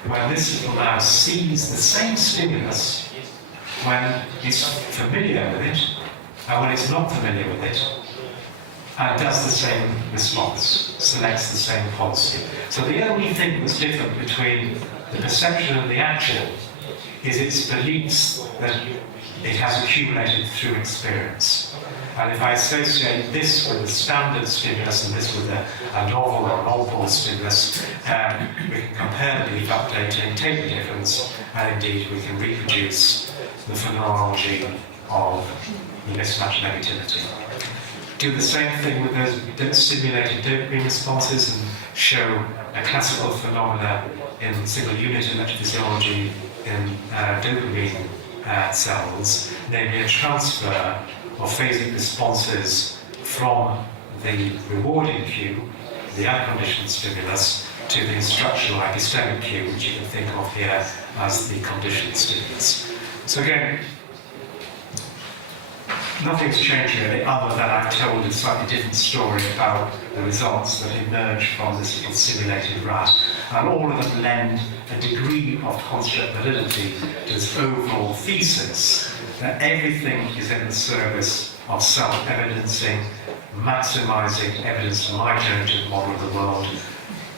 when this little mouse sees the same stimulus when it's familiar with it and when it's not familiar with it, and does the same response, selects the same policy. So the only thing that's different between the perception and the action is its beliefs that it has accumulated through experience. And if I associate this with a standard stimulus and this with a novel or an onboard stimulus, we can compare the belief updating, take the difference, and indeed we can reproduce the phenomenology of mismatch negativity. Do the same thing with those simulated dopamine responses and show a classical phenomena in single unit electrophysiology in dopamine cells, namely a transfer of phasic responses from the rewarding cue, the unconditioned stimulus, to the instructional epistemic cue, which you can think of here as the conditioned stimulus. So again, nothing's changed really, other than I've told a slightly different story about the results that emerged from this little simulated rat. And all of them lend a degree of construct validity to this overall thesis that everything is in the service of self-evidencing, maximizing evidence from my generative model of the world,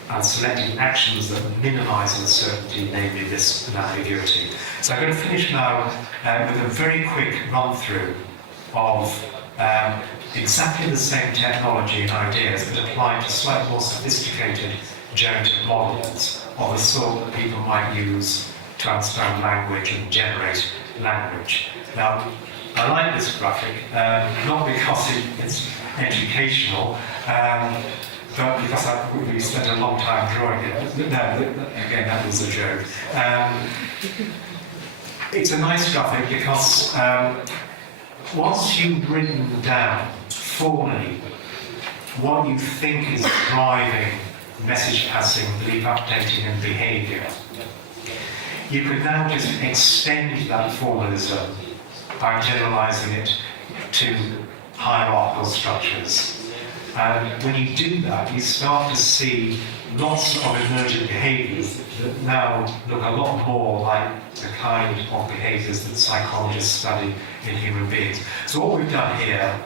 and selecting actions that minimize uncertainty, namely this ambiguity. So I'm going to finish now with a very quick run-through of exactly the same technology and ideas that apply to slightly more sophisticated generative models of the sort that people might use to understand language and generate language. Now, I like this graphic, not because it's educational, but because we spent a long time drawing it. No, again, that was a joke. It's a nice graphic because once you've written down formally what you think is driving message passing, belief updating, and behavior, you can now just extend that formalism by generalizing it to hierarchical structures. And when you do that, you start to see lots of emergent behaviors that now look a lot more like the kind of behaviors that psychologists study in human beings. So what we've done here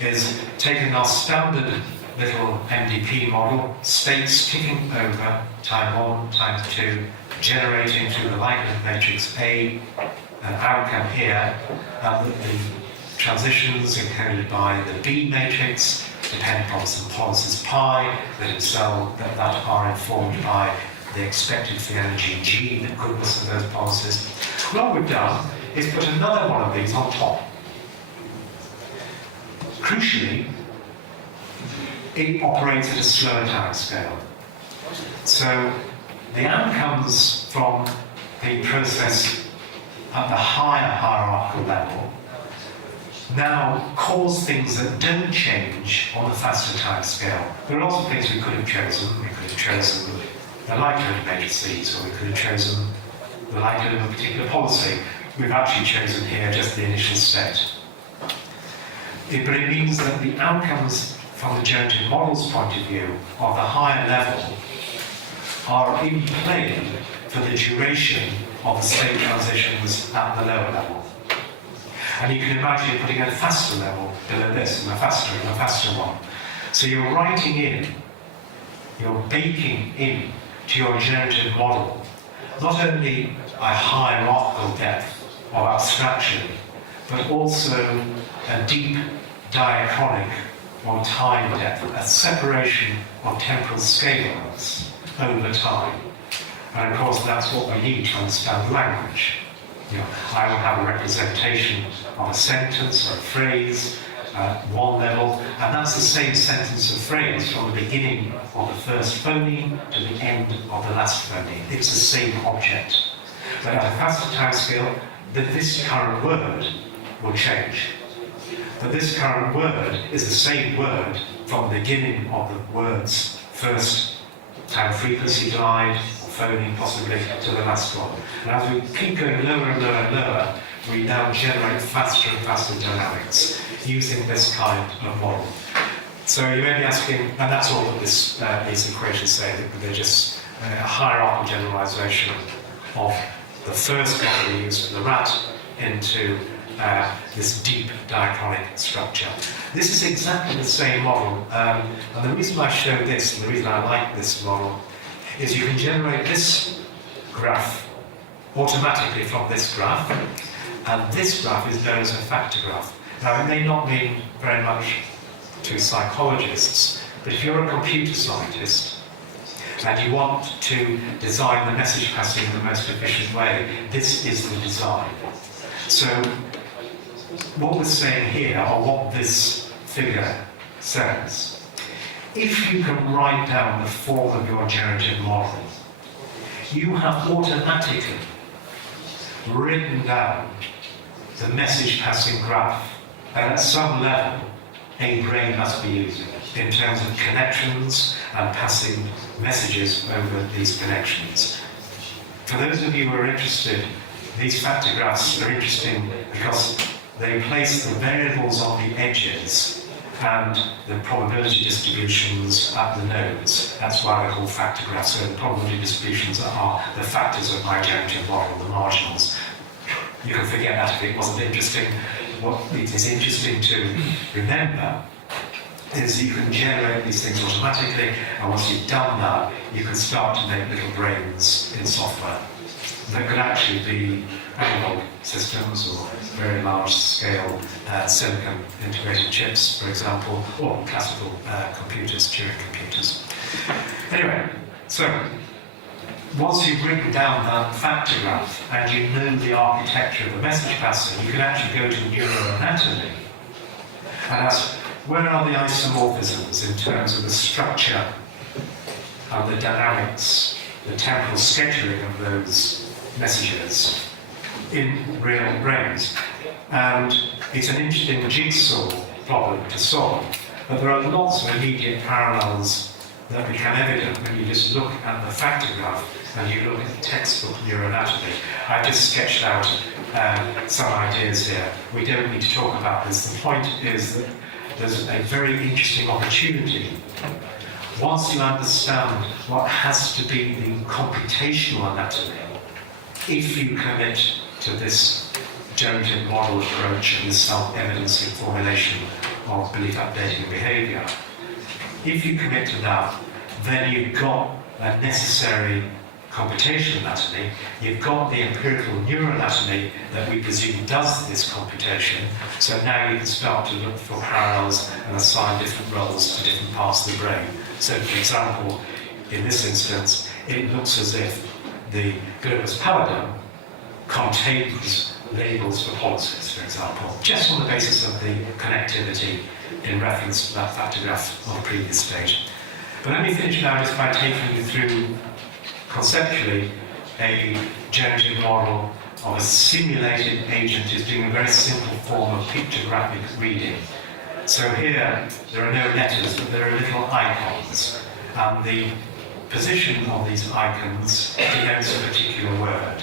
is taken our standard little MDP model, states ticking over, time 1, time 2, generating through the likelihood matrix A, an outcome here, and the transitions encoded by the B matrix depend upon some policies pi that are informed by the expected free energy G, the goodness of those policies. What we've done is put another one of these on top. Crucially, it operates at a slower time scale. So the outcomes from the process at the higher hierarchical level now cause things that don't change on the faster time scale. There are lots of things we could have chosen. We could have chosen the likelihood matrices, or we could have chosen the likelihood of a particular policy. We've actually chosen here just the initial state. But it means that the outcomes from the generative model's point of view of the higher level are in play for the duration of the state transitions at the lower level. And you can imagine putting a faster level below this, and a faster one. So you're writing in, you're baking in to your generative model, not only a hierarchical depth of abstraction, but also a deep diachronic or time depth, a separation of temporal scalings over time. And of course, that's what we need to understand language. I will have a representation of a sentence or a phrase at one level, and that's the same sentence or phrase from the beginning of the first phoneme to the end of the last phoneme. It's the same object. But at a faster time scale, this current word will change. But this current word is the same word from the beginning of the word's first time frequency glide, phoneme possibly, to the last one. And as we keep going lower and lower and lower, we now generate faster and faster dynamics using this kind of model. So you may be asking, and that's all that these equations say, that they're just a hierarchical generalization of the first model we used for the rat into this deep diachronic structure. This is exactly the same model, and the reason I show this, and the reason I like this model, is you can generate this graph automatically from this graph, and this graph is known as a factor graph. Now, it may not mean very much to psychologists, but if you're a computer scientist and you want to design the message passing in the most efficient way, this is the design. So what we're saying here, or what this figure says, if you can write down the form of your generative model, you have automatically written down the message passing graph, and at some level, a brain must be using in terms of connections and passing messages over these connections. For those of you who are interested, these factor graphs are interesting because they place the variables on the edges and the probability distributions at the nodes. That's why they're called factor graphs. So the probability distributions are the factors of my generative model, the marginals. You can forget that if it wasn't interesting. What it is interesting to remember is you can generate these things automatically, and once you've done that, you can start to make little brains in software that could actually be analog systems or very large-scale silicon integrated chips, for example, or classical computers, Turing computers. Anyway, so once you've written down that factor graph and you know the architecture of the message passing, you can actually go to neuroanatomy and ask, where are the isomorphisms in terms of the structure and the dynamics, the temporal scheduling of those messages in real brains? And it's an interesting jigsaw problem to solve, but there are lots of immediate parallels that become evident when you just look at the factor graph and you look at the textbook neuroanatomy. I've just sketched out some ideas here. We don't need to talk about this. The point is that there's a very interesting opportunity. Once you understand what has to be the computational anatomy, if you commit to this generative model approach and this self-evidencing formulation of belief updating behavior, if you commit to that, then you've got a necessary computational anatomy, you've got the empirical neuroanatomy that we presume does this computation, so now you can start to look for parallels and assign different roles to different parts of the brain. So, for example, in this instance, it looks as if the globus pallidum contains labels for policies, for example, just on the basis of the connectivity in reference to that factor graph on the previous stage. But let me finish now just by taking you through conceptually a generative model of a simulated agent is doing a very simple form of pictographic reading. So here, there are no letters, but there are little icons. And the position of these icons denotes a particular word.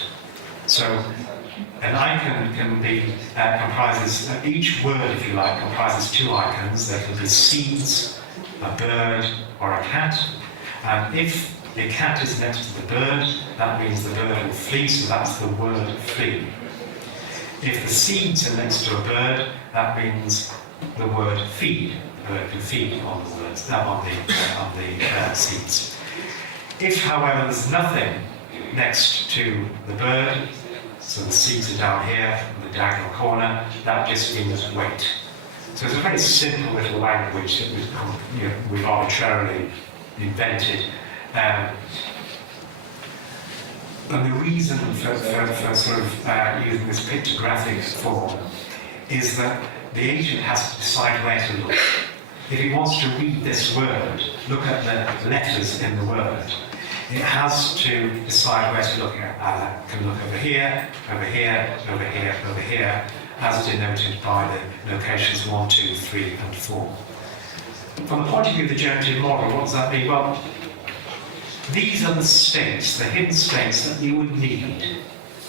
So an icon can be, comprises, each word, if you like, comprises two icons. There can be seeds, a bird, or a cat. And if the cat is next to the bird, that means the bird will flee, so that's the word flee. If the seeds are next to a bird, that means the word feed. The bird can feed on the words, on the seeds. If, however, there's nothing next to the bird, so the seeds are down here in the diagonal corner, that just means wait. So it's a very simple little language that we've arbitrarily invented. And the reason for sort of using this pictographic form is that the agent has to decide where to look. If it wants to read this word, look at the letters in the word, it has to decide where to look at. It can look over here, over here, over here, over here, as denoted by the locations 1, 2, 3, and 4. From the point of view of the generative model, what does that mean? Well, these are the states, the hidden states that you would need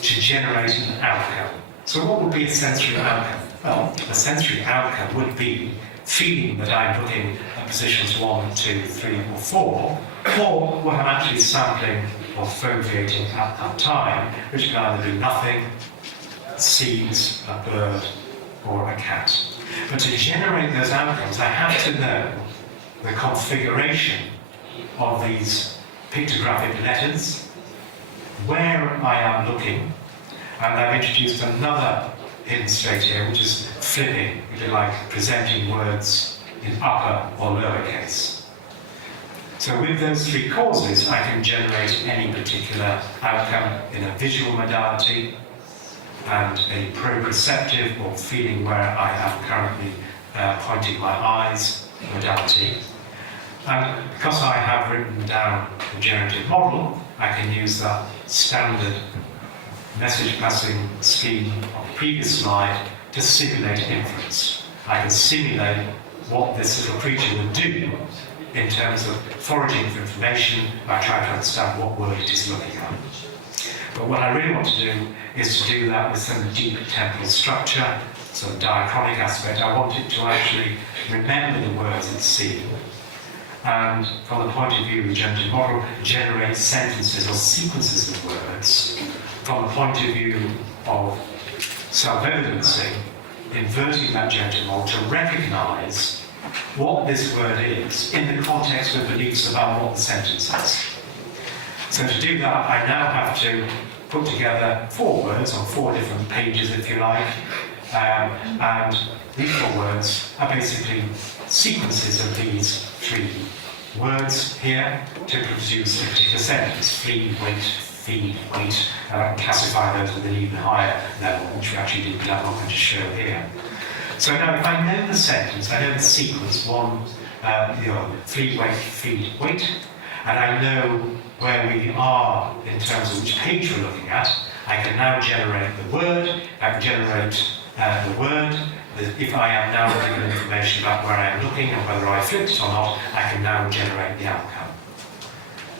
to generate an outcome. So what would be a sensory outcome? Well, a sensory outcome would be feeling that I'm looking at positions 1, 2, 3, or 4, or what I'm actually sampling or foveating at that time, which can either be nothing, seeds, a bird, or a cat. But to generate those outcomes, I have to know the configuration of these pictographic letters, where I am looking, and I've introduced another hidden state here, which is flipping, if you like, presenting words in upper or lowercase. So with those three causes, I can generate any particular outcome in a visual modality, and a proprioceptive or feeling where I am currently pointing my eyes modality. And because I have written down the generative model, I can use that standard message passing scheme of the previous slide to simulate inference. I can simulate what this little creature would do in terms of foraging for information by trying to understand what word it is looking at. But what I really want to do is to do that with some deep temporal structure, some diachronic aspect. I want it to actually remember the words it's seeing. And from the point of view of the generative model, generate sentences or sequences of words. From the point of view of self-evidencing, inverting that generative model to recognize what this word is in the context of beliefs about what the sentence is. So to do that, I now have to put together 4 words on 4 different pages, if you like, and these 4 words are basically sequences of these 3 words here to produce a particular sentence: flee, wait, feed, wait, and I can classify those at an even higher level, which we actually did, but I'm not going to show here. So now if I know the sentence, I know the sequence, flee, wait, feed, wait, and I know where we are in terms of which page we're looking at, I can now generate the word, I can generate the word. If I am now given information about where I am looking and whether I flipped it or not, I can now generate the outcome.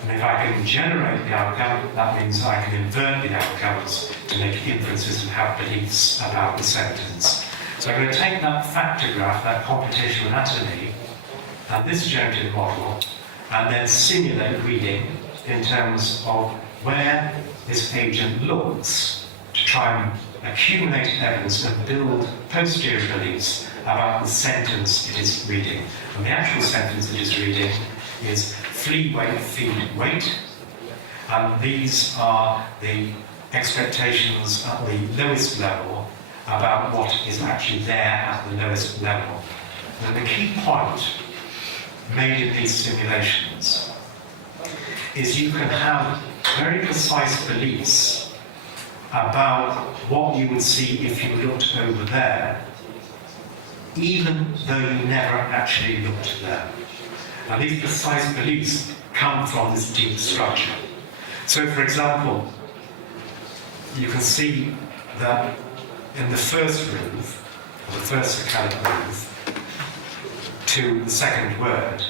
And if I can generate the outcome, that means I can invert the outcomes to make inferences and have beliefs about the sentence. So I'm going to take that factor graph, that computational anatomy, and this generative model, and then simulate reading in terms of where this agent looks to try and accumulate evidence and build posterior beliefs about the sentence it is reading. And the actual sentence it is reading is flee, wait, feed, wait. And these are the expectations at the lowest level about what is actually there at the lowest level. And the key point made in these simulations is you can have very precise beliefs about what you would see if you looked over there, even though you never actually looked there. And these precise beliefs come from this deep structure. So, for example, you can see that in the first move, or the first saccadic move, to the second word,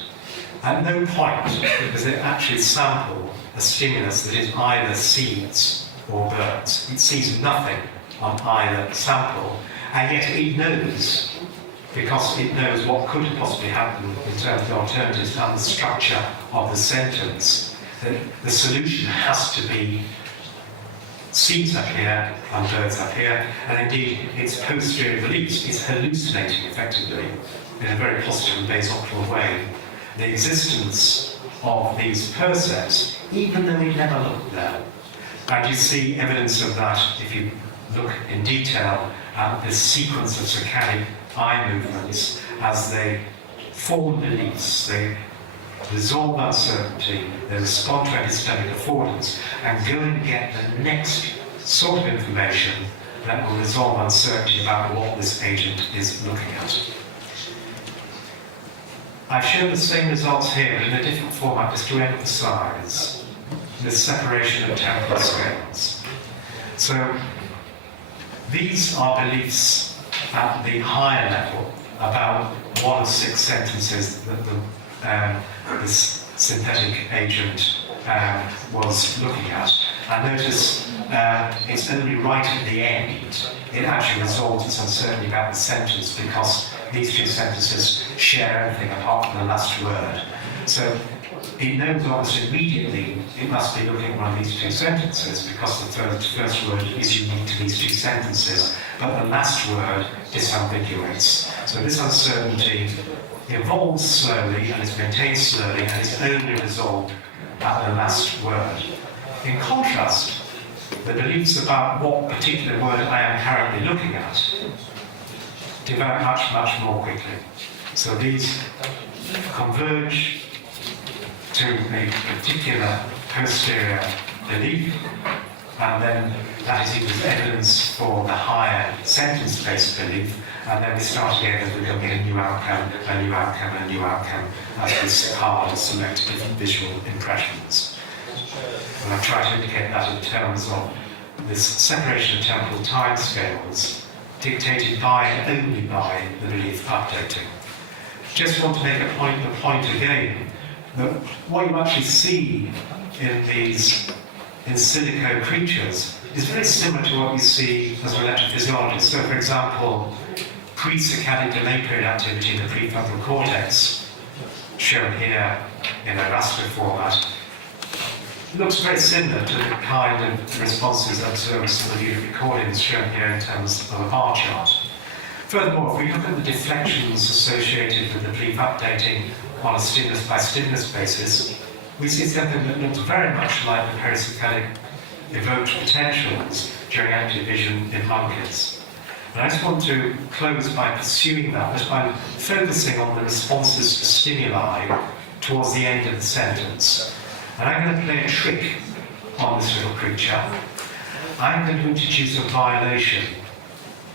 at no point does it actually sample a stimulus that is either seeds or birds. It sees nothing on either sample, and yet it knows, because it knows what could possibly happen in terms of the alternatives and the structure of the sentence, that the solution has to be seeds up here and birds up here, and indeed its posterior beliefs is hallucinating effectively in a very positive and basoptimal way the existence of these percepts, even though we never looked there. And you see evidence of that if you look in detail at this sequence of saccadic eye movements as they form beliefs, they resolve uncertainty, they respond to epistemic affordance, and go and get the next sort of information that will resolve uncertainty about what this agent is looking at. I've shown the same results here, but in a different format, just to emphasize this separation of temporal scales. So these are beliefs at the higher level about 1 of 6 sentences that this synthetic agent was looking at. And notice it's only right at the end it actually resolves its uncertainty about the sentence, because these 2 sentences share everything apart from the last word. So it knows almost immediately it must be looking at one of these 2 sentences, because the first word is unique to these 2 sentences, but the last word disambiguates. So this uncertainty evolves slowly and is maintained slowly, and is only resolved at the last word. In contrast, the beliefs about what particular word I am currently looking at develop much, much more quickly. So these converge to a particular posterior belief, and then that is equal to evidence for the higher sentence-based belief, and then we start again as we're looking at a new outcome, a new outcome, and a new outcome as we hard to select different visual impressions. And I've tried to indicate that in terms of this separation of temporal timescales dictated by and only by the belief updating. Just want to make the point again that what you actually see in these in silico creatures is very similar to what we see as electrophysiologists. So, for example, pre-circadian delay period activity in the prefrontal cortex, shown here in a raster format, looks very similar to the kind of responses observed in some of the recordings shown here in terms of a bar chart. Furthermore, if we look at the deflections associated with the belief updating on a stimulus-by-stimulus basis, we see something that looks very much like the pericyclic evoked potentials during active vision in monkeys. And I just want to close by pursuing that, just by focusing on the responses to stimuli towards the end of the sentence. And I'm going to play a trick on this little creature. I'm going to introduce a violation,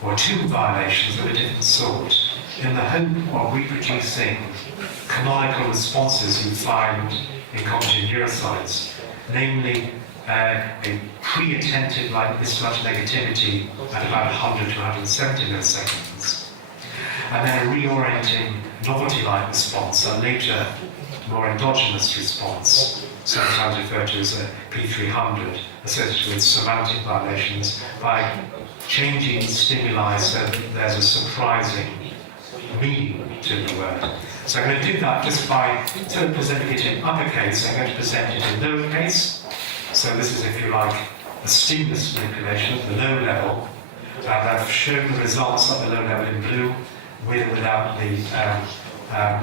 or two violations of a different sort, in the hope of reproducing canonical responses you find in cognitive neuroscience, namely a pre-attentive like this much negativity at about 100 to 170 milliseconds, and then a reorienting novelty-like response, a later, more endogenous response, sometimes referred to as a P300, associated with semantic violations, by changing stimuli so that there's a surprising meaning to the word. So I'm going to do that just by, instead of presenting it in uppercase, I'm going to present it in lowercase. So this is, if you like, a stimulus manipulation at the low level. And I've shown the results at the low level in blue, with or without the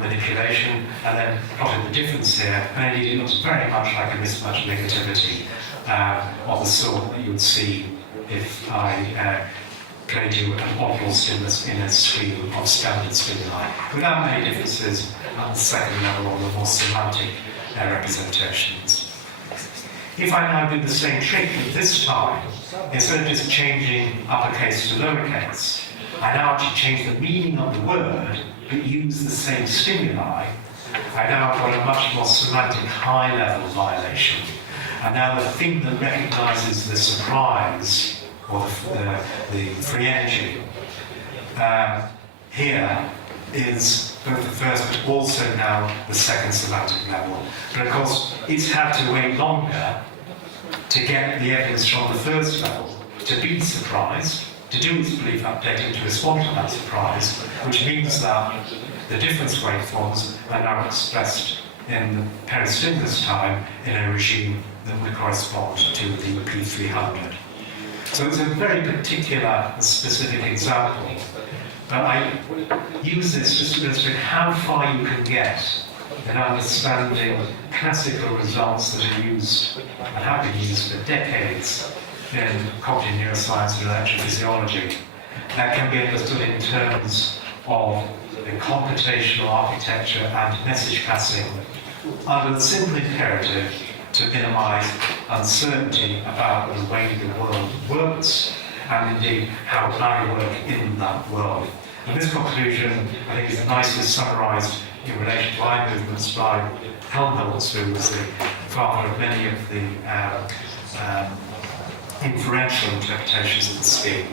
manipulation, and then plotted the difference here. And indeed, it looks very much like a mismatch negativity of the sort that you would see if I played you an optimal stimulus in a stream of standard stimuli, without many differences at the second level or the more semantic representations. If I now do the same trick, but this time, instead of just changing uppercase to lowercase, I now actually change the meaning of the word, but use the same stimuli. I now have got a much more semantic high-level violation. And now the thing that recognizes the surprise, or the free energy, here is both the first but also now the second semantic level. But of course, it's had to wait longer to get the evidence from the first level to be surprised, to do its belief updating, to respond to that surprise, which means that the difference waveforms are now expressed in the peristimulus time in a regime that would correspond to the P300. So it's a very particular and specific example, but I use this just to illustrate how far you can get in understanding classical results that are used and have been used for decades in cognitive neuroscience and electrophysiology. That can be understood in terms of the computational architecture and message passing under the simple imperative to minimize uncertainty about the way the world works, and indeed how I work in that world. And this conclusion, I think, is nicely summarized in relation to eye movements by Helmholtz, who was the father of many of the inferential interpretations of the scheme,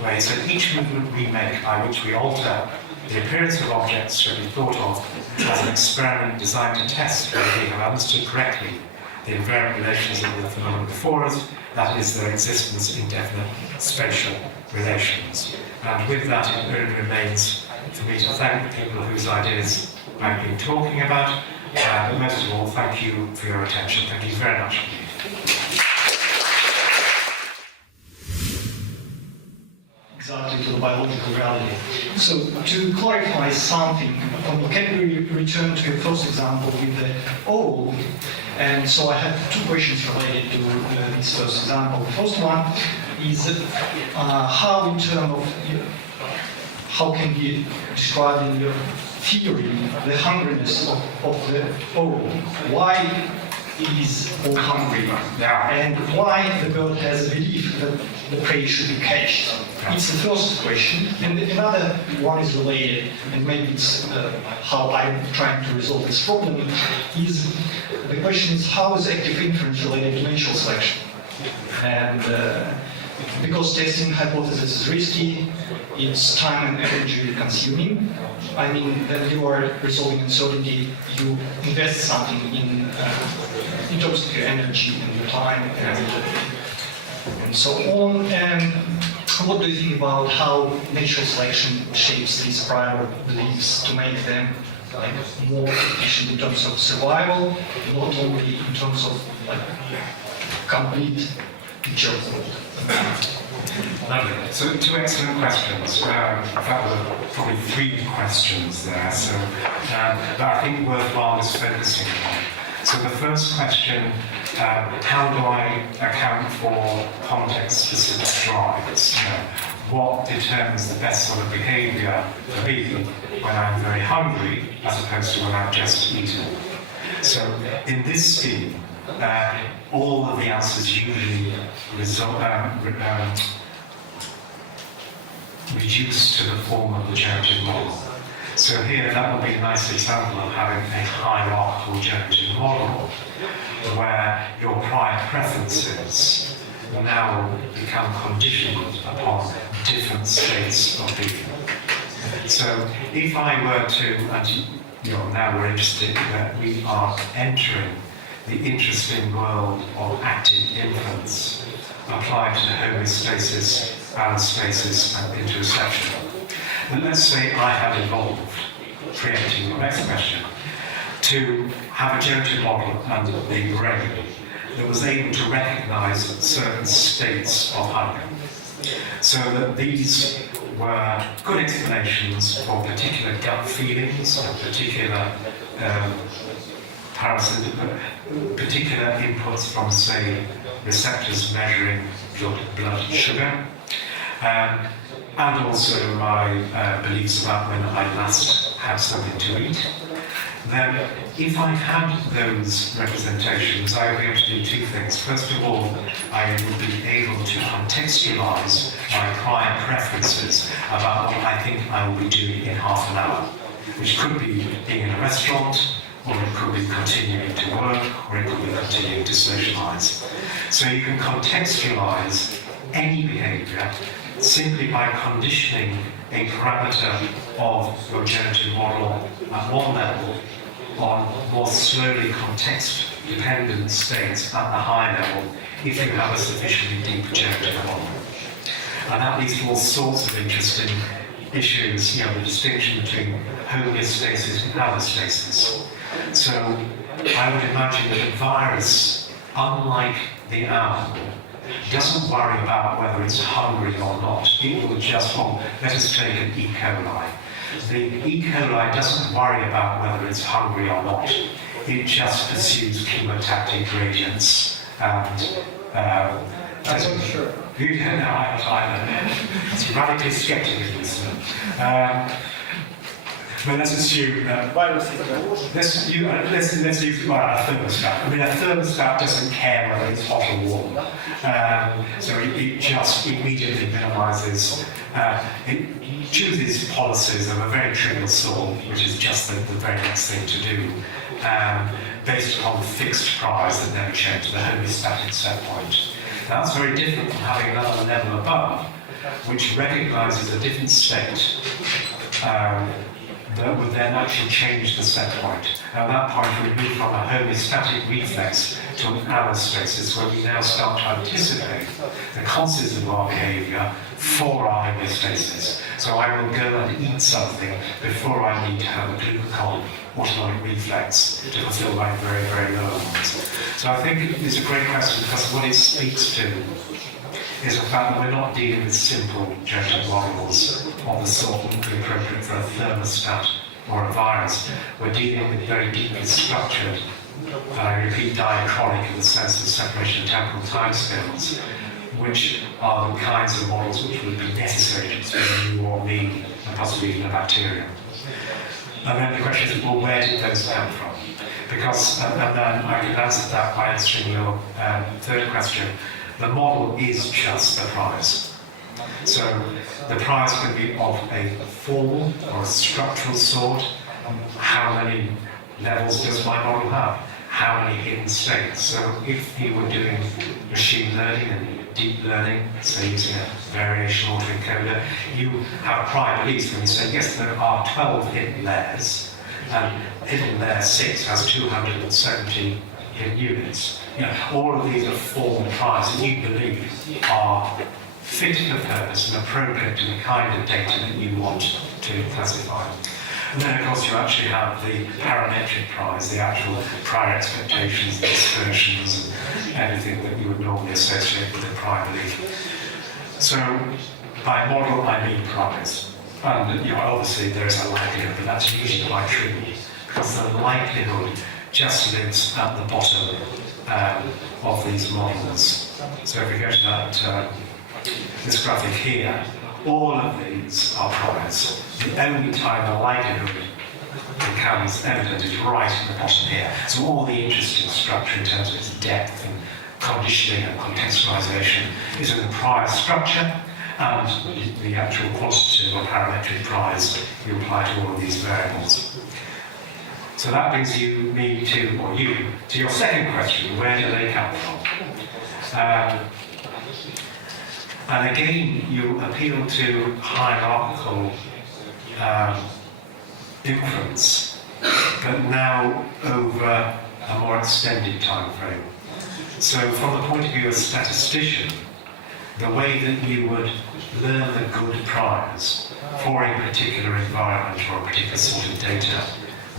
where he said each movement we make by which we alter the appearance of objects should be thought of as an experiment designed to test whether we have understood correctly the invariant relations of the phenomenon before us, that is, their existence in definite spatial relations. And with that, it really remains for me to thank the people whose ideas I've been talking about, but most of all, thank you for your attention. Thank you very much indeed. Exactly, to the biological reality. So to clarify something, can we return to your first example with the O? And so I have two questions related to this first example. The first one is how, in terms of how can you describe in your theory the hungriness of the O? Why is all hungry. Yeah. And why the bird has a belief that the prey should be caged. It's the first question. And another one is related, and maybe it's how I'm trying to resolve this problem, is the question is how is active inference related to natural selection? And because testing hypothesis is risky, it's time and energy consuming. I mean, when you are resolving uncertainty, you invest something in terms of your energy and your time and so on. And what do you think about how natural selection shapes these prior beliefs to make them like more efficient in terms of survival, not only in terms of like complete picture of the world? Lovely. So two excellent questions. In fact, there were probably three questions there, so that I think worthwhile is focusing on. So the first question, how do I account for context-specific drives? What determines the best sort of behaviour for me when I'm very hungry as opposed to when I've just eaten? So in this scheme, all of the answers usually reduce to the form of the generative model. So here, that would be a nice example of having a hierarchical generative model where your prior preferences now become conditioned upon different states of being. So if I were to, and now we're interested that we are entering the interesting world of active inference applied to homeostasis, allostasis, and interoception. And let's say I have evolved, preempting your next question, to have a generative model under the brain that was able to recognize certain states of hunger. So that these were good explanations for particular gut feelings and particular particular inputs from, say, receptors measuring blood sugar, and also my beliefs about when I last had something to eat. Then, if I had those representations, I would be able to do two things. First of all, I would be able to contextualize my prior preferences about what I think I will be doing in half an hour, which could be being in a restaurant, or it could be continuing to work, or it could be continuing to socialize. So you can contextualize any behavior simply by conditioning a parameter of your generative model at one level on more slowly context-dependent states at the high level if you have a sufficiently deep generative model. And that leads to all sorts of interesting issues, the distinction between homeostasis and allostasis. So I would imagine that a virus, unlike the owl, doesn't worry about whether it's hungry or not. It will just, let us take an E. coli. The E. coli doesn't worry about whether it's hungry or not. It just pursues chemotactic gradients and I'm not sure. It's radically skeptical, isn't it? But let's assume that let's use a thermostat. I mean, a thermostat doesn't care whether it's hot or warm, so it just immediately minimises. It chooses policies of a very trivial sort, which is just the very next thing to do, based upon fixed priors that never change, the homeostatic set point. Now, that's very different from having another level above, which recognises a different state. That would then actually change the set point. At that point, we move from a homeostatic reflex to an allostasis, where we now start to anticipate the consequences of our behaviour for our homeostasis. So I will go and eat something before I need to have a glucagon autonomic reflex to fulfill my very, very low ones. So I think it's a great question, because what it speaks to is the fact that we're not dealing with simple generative models of the sort that would be appropriate for a thermostat or a virus. We're dealing with very deeply structured, I repeat, diachronic in the sense of separation of temporal timescales, which are the kinds of models which would be necessary to you or me, and possibly even a bacteria. And then the question is, well, where did those come from? Because, and then I can answer that by answering your third question. The model is just the prize. So the prize can be of a formal or a structural sort. How many levels does my model have? How many hidden states? So if you were doing machine learning and deep learning, so using a variation autoencoder, you have a prior belief when you say, yes, there are 12 hidden layers, and hidden layer 6 has 270 hidden units. You know, all of these are formal priors that you believe are fit for purpose and appropriate to the kind of data that you want to classify. And then, of course, you actually have the parametric prize, the actual prior expectations, the dispersions, and everything that you would normally associate with a prior belief. So, by model, I mean prize. And, you know, obviously there's a likelihood, but that's usually quite trivial, because the likelihood just lives at the bottom of these models. So if we go to that, this graphic here, all of these are priors. The only time the likelihood becomes evident is right at the bottom here. So all the interesting structure in terms of its depth and conditioning and contextualization is in the prior structure, and the actual quantitative or parametric priors you apply to all of these variables. So that brings me to your second question: where do they come from? And again, you appeal to hierarchical inference, but now over a more extended time frame. So from the point of view of a statistician, the way that you would learn the good priors for a particular environment or a particular sort of data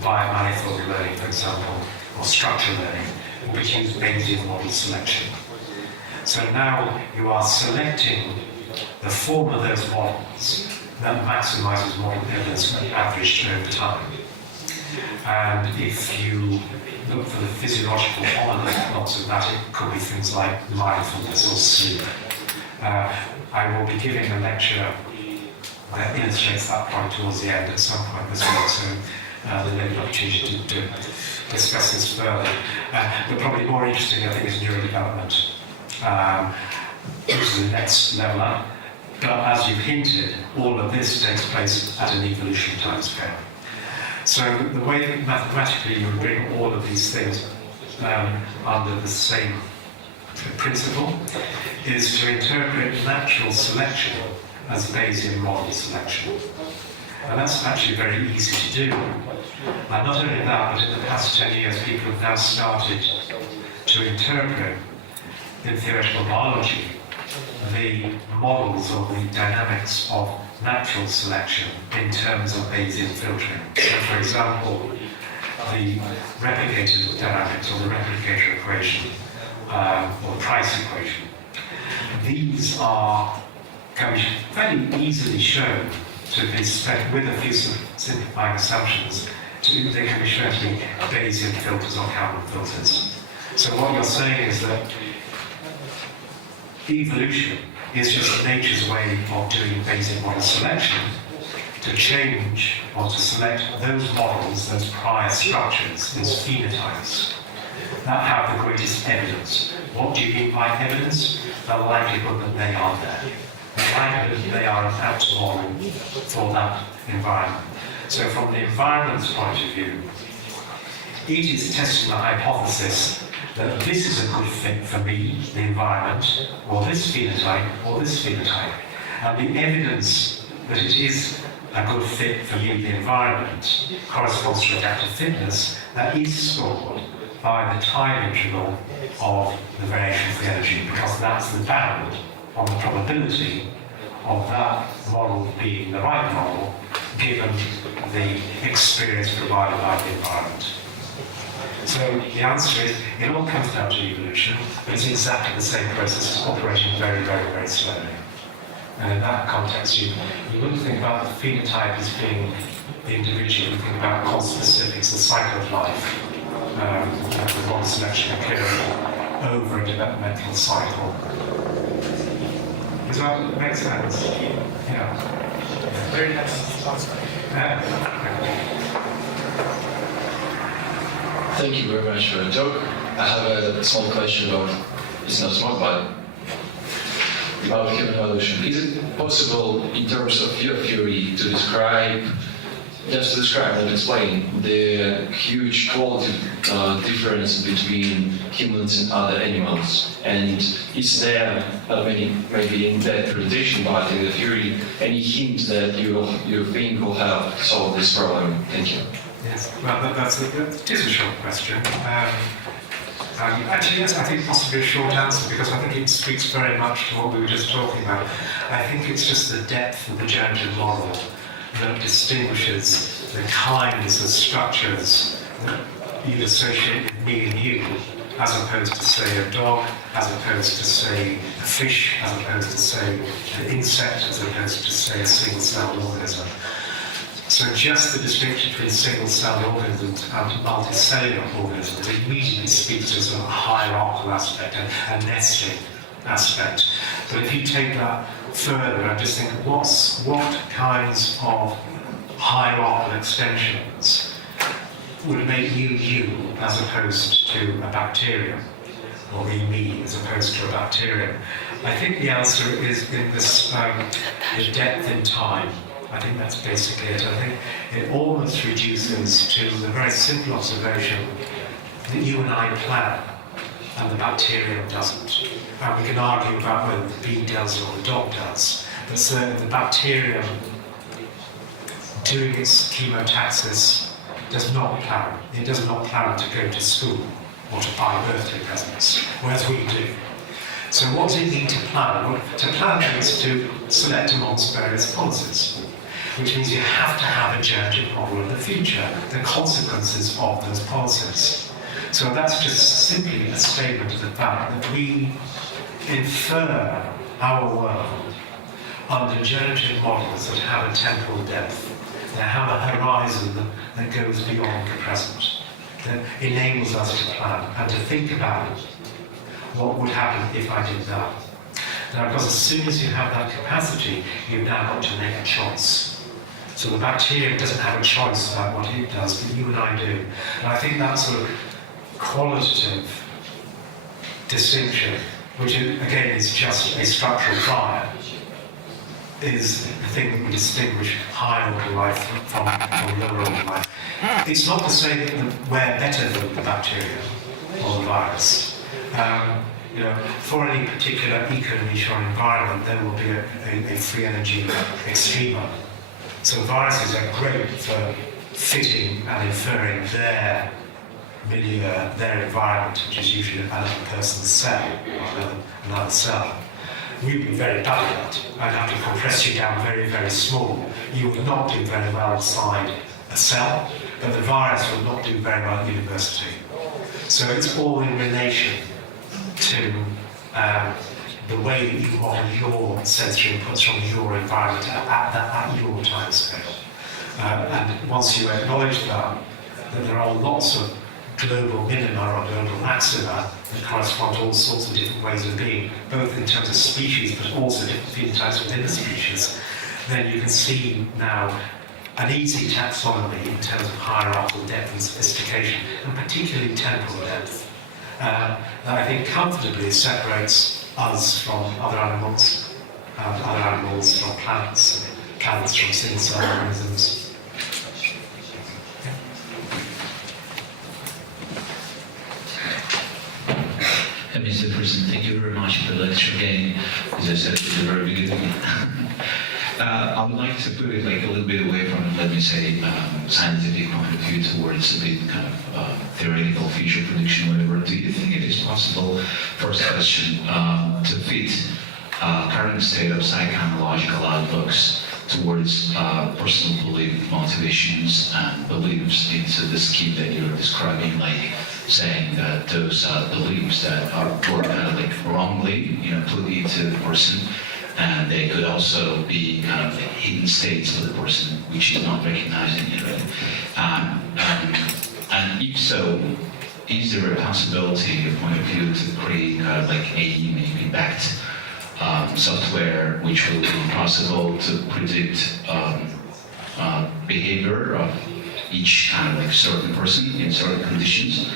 via manifold learning, for example, or structure learning, which is Bayesian model selection. So now you are selecting the form of those models that maximizes model evidence averaged over time. And if you look for the physiological elements of that, it could be things like mindfulness or sleep. I will be giving a lecture that illustrates that point towards the end at some point this week, so there'll be an opportunity to discuss this further. But probably more interesting, I think, is neurodevelopment, which is the next level up. But as you've hinted, all of this takes place at an evolution timescale. So the way that mathematically you bring all of these things under the same principle is to interpret natural selection as Bayesian model selection. And that's actually very easy to do. And not only that, but in the past 10 years, people have now started to interpret in theoretical biology the models or the dynamics of natural selection in terms of Bayesian filtering. So, for example, the replicator dynamics or the replicator equation or price equation. These can be fairly easily shown to be spec with a few simplifying assumptions. They can be shown to be Bayesian filters or Kalman filters. So what you're saying is that evolution is just nature's way of doing Bayesian model selection to change or to select those models, those prior structures, those phenotypes that have the greatest evidence. What do you mean by evidence? The likelihood that they are there. The likelihood that they are an apt model for that environment. So from the environment's point of view, it is testing the hypothesis that this is a good fit for me, the environment, or this phenotype, or this phenotype. And the evidence that it is a good fit for you, the environment, corresponds to adaptive fitness that is scored by the time interval of the variation of the energy, because that's the bound on the probability of that model being the right model, given the experience provided by the environment. So the answer is, it all comes down to evolution, but it's exactly the same process. It's operating very, very, very slowly. And in that context, you wouldn't think about the phenotype as being the individual. You think about conspecifics, the cycle of life, the model selection occurring over a developmental cycle. Does that make sense? Yeah. Very nice. Thank you very much for the talk. I have a small question about, it's not small, but about human evolution. Is it possible, in terms of your theory, to describe, just to describe and explain the huge quality difference between humans and other animals? And is there, maybe in that presentation, but in the theory, any hint that you think will have solved this problem? Thank you. Yes, well, it is a short question. Actually, yes, I think possibly a short answer, because I think it speaks very much to what we were just talking about. I think it's just the depth of the generative model that distinguishes the kinds of structures that you associate with me and you, as opposed to, say, a dog, as opposed to, say, a fish, as opposed to, say, an insect, as opposed to, say, a single-celled organism. So just the distinction between single-celled organisms and multicellular organisms immediately speaks to a sort of hierarchical aspect, a nesting aspect. But if you take that further and just think, what kinds of hierarchical extensions would make you you as opposed to a bacterium, or me as opposed to a bacterium? I think the answer is in this the depth in time. I think that's basically it. I think it almost reduces to the very simple observation that you and I plan, and the bacterium doesn't. And we can argue about whether the bee does or the dog does, but certainly the bacterium doing its chemotaxis does not plan. It does not plan to go to school or to buy birthday presents, whereas we do. So what does it mean to plan? Well, to plan means to select amongst various policies, which means you have to have a generative model of the future, the consequences of those policies. So that's just simply a statement of the fact that we infer our world under generative models that have a temporal depth, that have a horizon that goes beyond the present, that enables us to plan and to think about what would happen if I did that. Now, because as soon as you have that capacity, you've now got to make a choice. So the bacterium doesn't have a choice about what it does, but you and I do. And I think that sort of qualitative distinction, which again is just a structural prior, is the thing that we distinguish higher order life from lower order life. It's not to say that we're better than the bacteria or the virus. For any particular eco-niche or environment, there will be a free energy extremer. So viruses are great for fitting and inferring their milieu, their environment, which is usually another person's cell or another cell. We'd be very bad at that. I'd have to compress you down very, very small. You would not do very well inside a cell, but the virus would not do very well at university. So it's all in relation to the way that you model your sensory inputs from your environment at your time scale. And once you acknowledge that there are lots of global minima or global maxima that correspond to all sorts of different ways of being, both in terms of species but also different phenotypes within the species, then you can see now an easy taxonomy in terms of hierarchical depth and sophistication, and particularly temporal depth, that I think comfortably separates us from other animals from plants, plants from single-cell organisms. Mr. Friston, thank you very much for the lecture again. As I said at the very beginning, I would like to put it like a little bit away from, let me say, scientific point of view towards a bit kind of theoretical future prediction, whatever. Do you think it is possible, first question, to fit current state of psychoanalytical outlooks towards personal belief, motivations, and beliefs into the scheme that you're describing, like saying that those beliefs that are kind of like wrongly, put into the person, and they could also be kind of hidden states for the person, which is not recognizing it, right? And if so, is there a possibility, a point of view, to create kind of like AI maybe backed software which will be possible to predict behavior of each kind of like certain person in certain conditions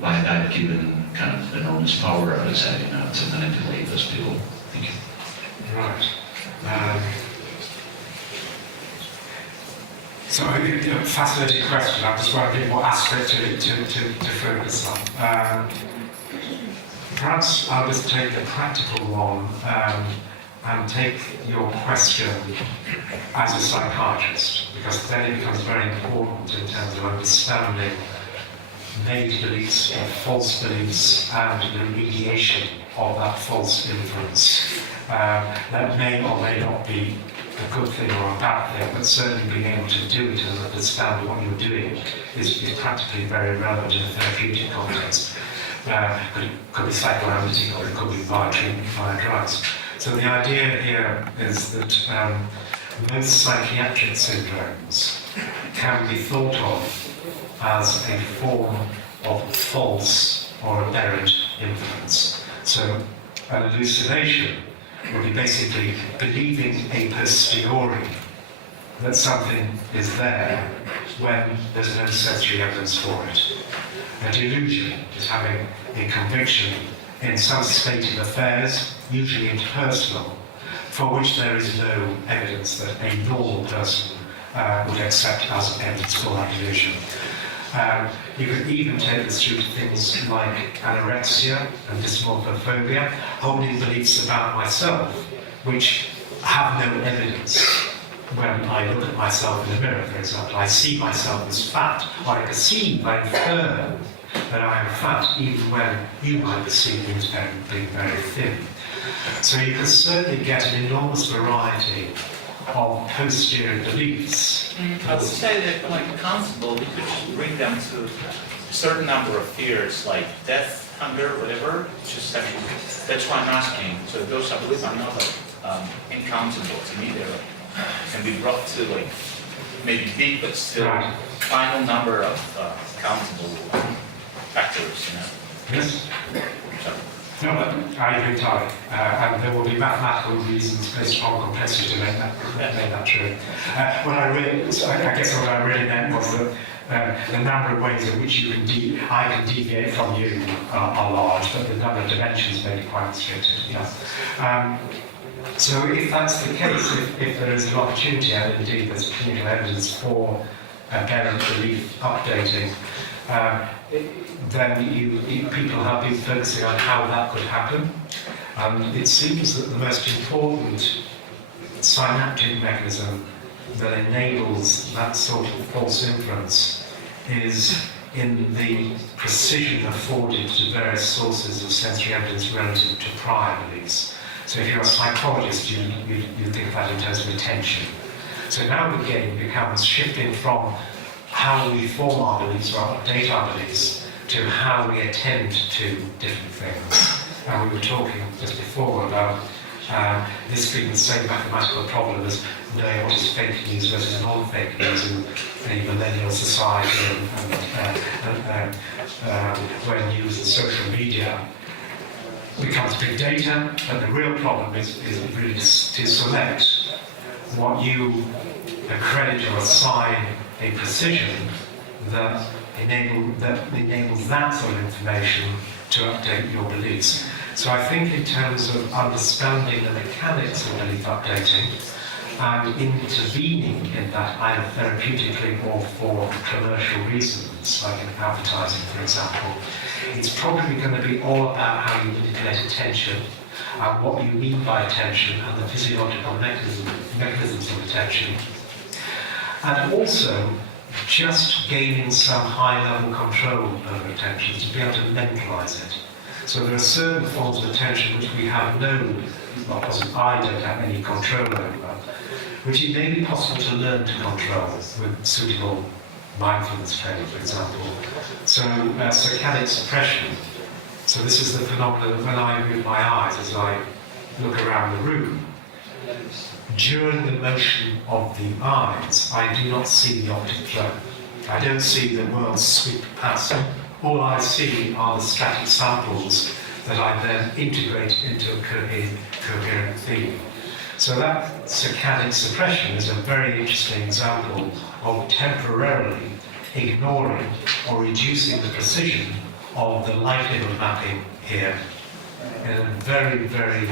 by that given kind of enormous power, I would say, to manipulate those people. Thank you. Right. So, fascinating question. I'm just wondering what aspect to focus on. Perhaps I'll just take the practical one and take your question as a psychiatrist, because then it becomes very important in terms of understanding made beliefs or false beliefs and the remediation of that false inference. That may or may not be a good thing or a bad thing, but certainly being able to do it and understand what you're doing is practically very relevant in a therapeutic context. Could be psychoanalytic or it could be via treatment, via drugs. So the idea here is that most psychiatric syndromes can be thought of as a form of false or aberrant inference. So an hallucination would be basically believing a posteriori that something is there when there's no sensory evidence for it. A delusion is having a conviction in some state of affairs, usually interpersonal, for which there is no evidence that a normal person would accept as evidence for that delusion. You could even take this through to things like anorexia and dysmorphophobia, holding beliefs about myself which have no evidence. When I look at myself in the mirror, for example, I see myself as fat, or I perceive, I infer that I am fat, even when you might perceive me as being very thin. So you can certainly get an enormous variety of posterior beliefs. I would say that, like constable, we could just bring them to a certain number of fears, like death, hunger, whatever. Just that's why I'm asking. So those, I believe, are not like incountable to me. They can be brought to like maybe big, but still final number of countable factors. Yes? So, No, I agree entirely. And there will be mathematical reasons based on complexity to make that true. What I really meant was that the number of ways in which I can deviate from you are large, but the number of dimensions may be quite restricted. Yeah. So if that's the case, if there is an opportunity, and indeed there's clinical evidence for parent belief updating, then people have been focusing on how that could happen. It seems that the most important synaptic mechanism that enables that sort of false inference is in the precision afforded to various sources of sensory evidence relative to prior beliefs. So if you're a psychologist, you think of that in terms of attention. So now the game becomes shifting from how we form our beliefs or update our beliefs to how we attend to different things. And we were talking just before about this being the same mathematical problem as knowing what is fake news versus non-fake news in a millennial society and when news and social media becomes big data, but the real problem is really to select what you accredit or assign a precision that enables that sort of information to update your beliefs. So I think in terms of understanding the mechanics of belief updating and intervening in that either therapeutically or for commercial reasons, like in advertising, for example, it's probably going to be all about how you manipulate attention and what you mean by attention and the physiological mechanisms of attention. And also, just gaining some high-level control over attention, to be able to mentalize it. So there are certain forms of attention which we have I don't have any control over, which it may be possible to learn to control with suitable mindfulness training, for example. So saccadic suppression. So this is the phenomenon when I move my eyes as I look around the room. During the motion of the eyes, I do not see the optic flow. I don't see the world sweep past. All I see are the static samples that I then integrate into a coherent theme. So that saccadic suppression is a very interesting example of temporarily ignoring or reducing the precision of the likelihood mapping here in a very, very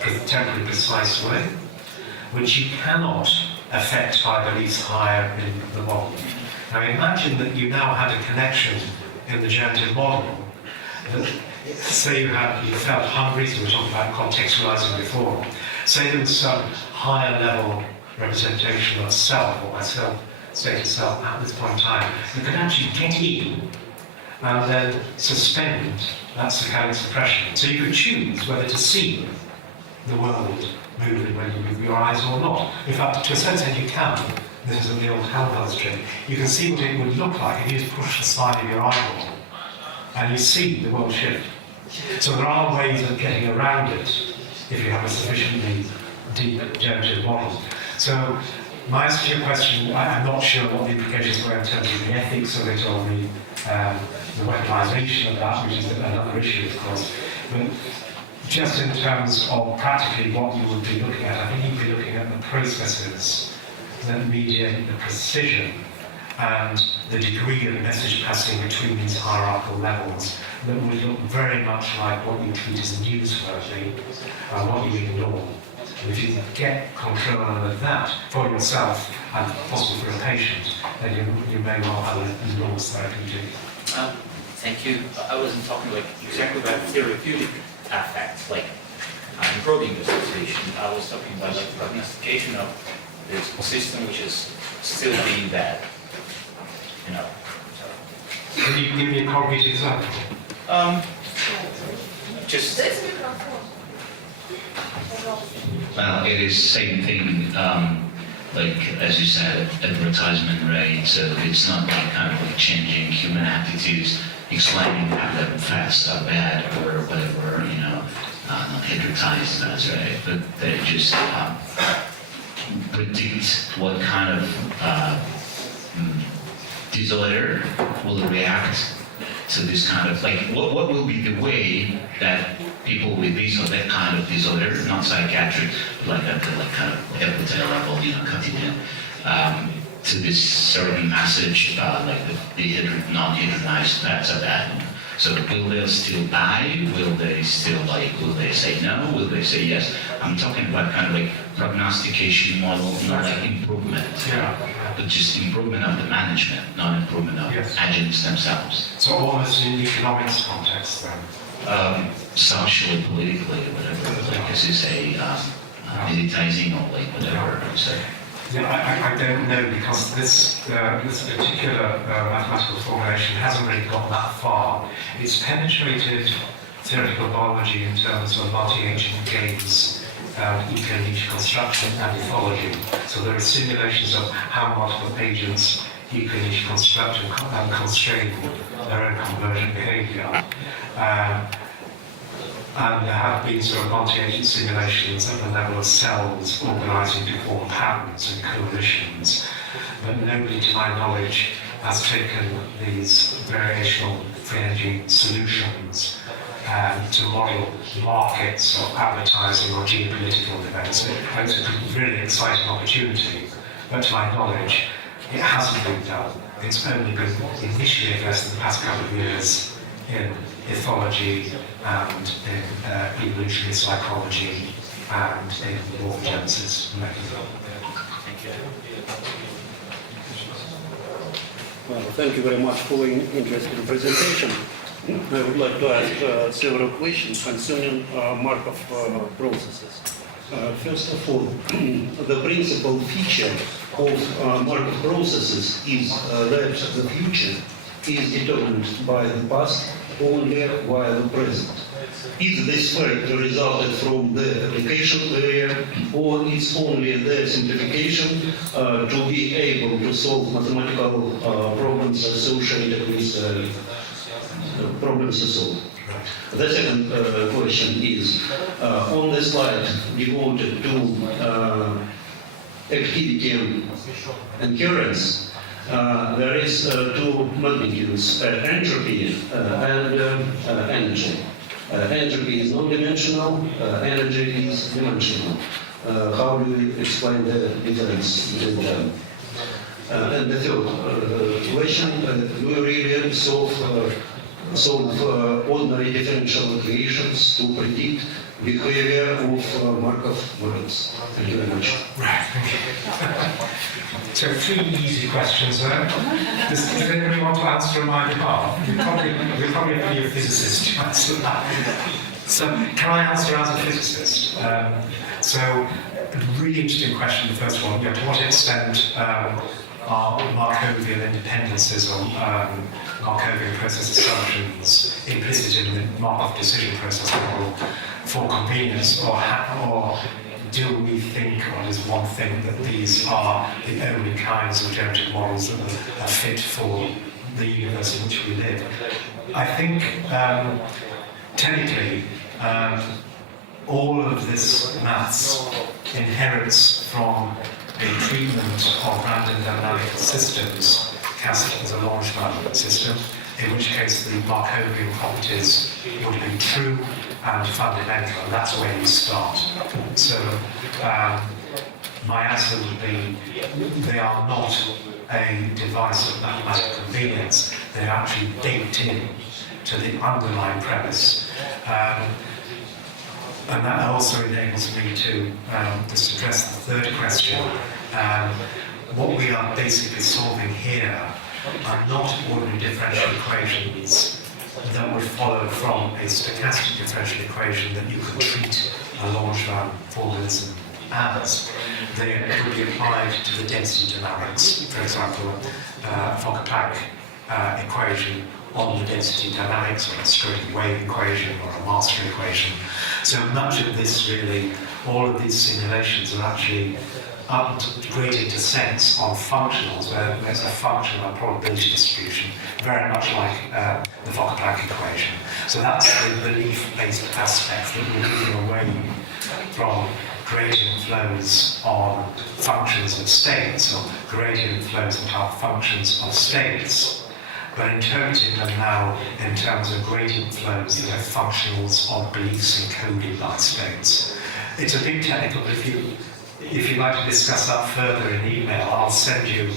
contemporary, precise way, which you cannot affect by beliefs higher in the model. Now imagine that you now had a connection in the generative model that, say you felt hungry, so we were talking about contextualizing before. Say there was some higher level representation of self, or myself, state of self at this point in time, that could actually get in and then suspend that saccadic suppression. So you could choose whether to see the world moving when you move your eyes or not. In fact, to a certain extent you can. This is in the old handheld trick. You can see what it would look like if you just push the side of your eyeball and you see the world shift. So there are ways of getting around it if you have a sufficiently deep generative model. So my answer to your question, I'm not sure what the implications were in terms of the ethics of it or the weaponization of that, which is another issue, of course. But just in terms of practically what you would be looking at, I think you'd be looking at the processes that mediate the precision and the degree of message passing between these hierarchical levels that would look very much like what you treat as newsworthy and what you ignore. And if you can get control over that for yourself and possibly for a patient, then you may well have an enormous therapeutic. Thank you. I wasn't talking like exactly about therapeutic effects, like improving the situation. I was talking about like prognostication of this system which is still being bad. You know. Can you give me a concrete example? Just Well, it is same thing, like as you said, advertisement rates. So it's not like kind of like changing human attitudes, explaining that fats are bad or whatever, you know, not advertised as, right? But they just predict what kind of disorder will react to this kind of, like, what will be the way that people with this or that kind of disorder, not psychiatric, but like at the like kind of epithelial level, you know, cutting in, to this certain message, like the non-hydrogenized fats are bad. So will they still buy? Will they still will they say no? Will they say yes? I'm talking about kind of like prognostication model, not like improvement, but just improvement of the management, not improvement of agents themselves. So almost in economics context then? Socially, politically, whatever, like as you say, militarizing or like whatever. So. Yeah, I don't know because this particular mathematical formulation hasn't really gone that far. It's penetrated theoretical biology in terms of multi-agent games, eco-niche construction and ethology. So there are simulations of how multiple agents eco-niche construct and constrain their own convergent behavior. And there have been sort of multi-agent simulations at the level of cells organizing to form patterns and coalitions. But nobody, to my knowledge, has taken these variational free energy solutions to model markets or advertising or geopolitical events. It's a really exciting opportunity, but to my knowledge, it hasn't been done. It's only been initially addressed in the past couple of years in ethology and in evolutionary psychology and in morphogenesis mechanism. Well, thank you very much for your interesting presentation. I would like to ask several questions concerning Markov processes. First of all, the principal feature of Markov processes is that the future is determined by the past only while the present. Is this fact resulted from the application area, or is only the simplification to be able to solve mathematical problems associated with problems to solve? The second question is, on the slide devoted to activity and currents, there is two magnitudes, entropy and energy. Entropy is non-dimensional, energy is dimensional. How do you explain the difference between them? And the third question, do you really solve ordinary differential equations to predict behavior of Markov models? Thank you very much. Right, thank you. So 3 easy questions there. Does anybody want to answer on my behalf? We probably need a physicist to answer that. So can I answer as a physicist? So a really interesting question, the first one. To what extent are Markovian independences or Markovian process assumptions implicit in the Markov decision process model for convenience, or do we think, or does one think that these are the only kinds of generative models that are fit for the universe in which we live? I think technically all of this maths inherits from a treatment of random dynamic systems cast as a Langevin system, in which case the Markovian properties would be true and fundamental, and that's where you start. So my answer would be they are not a device of mathematical convenience, they're actually baked in to the underlying premise. And that also enables me to just address the third question. What we are basically solving here are not ordinary differential equations that would follow from a stochastic differential equation that you could treat a Langevin formalism as. They could be applied to the density dynamics, for example, Fokker-Planck equation on the density dynamics, or a Schrödinger wave equation, or a master equation. So much of this really, all of these simulations are actually upgraded to sense on functionals, where there's a function of probability distribution, very much like the Fokker-Planck equation. So that's the belief-based aspect that we're moving away from gradient flows on functions of states, or gradient flows about functions of states, but interpreting them now in terms of gradient flows that are functionals of beliefs encoded by states. It's a big technical, but if you'd like to discuss that further in email, I'll send you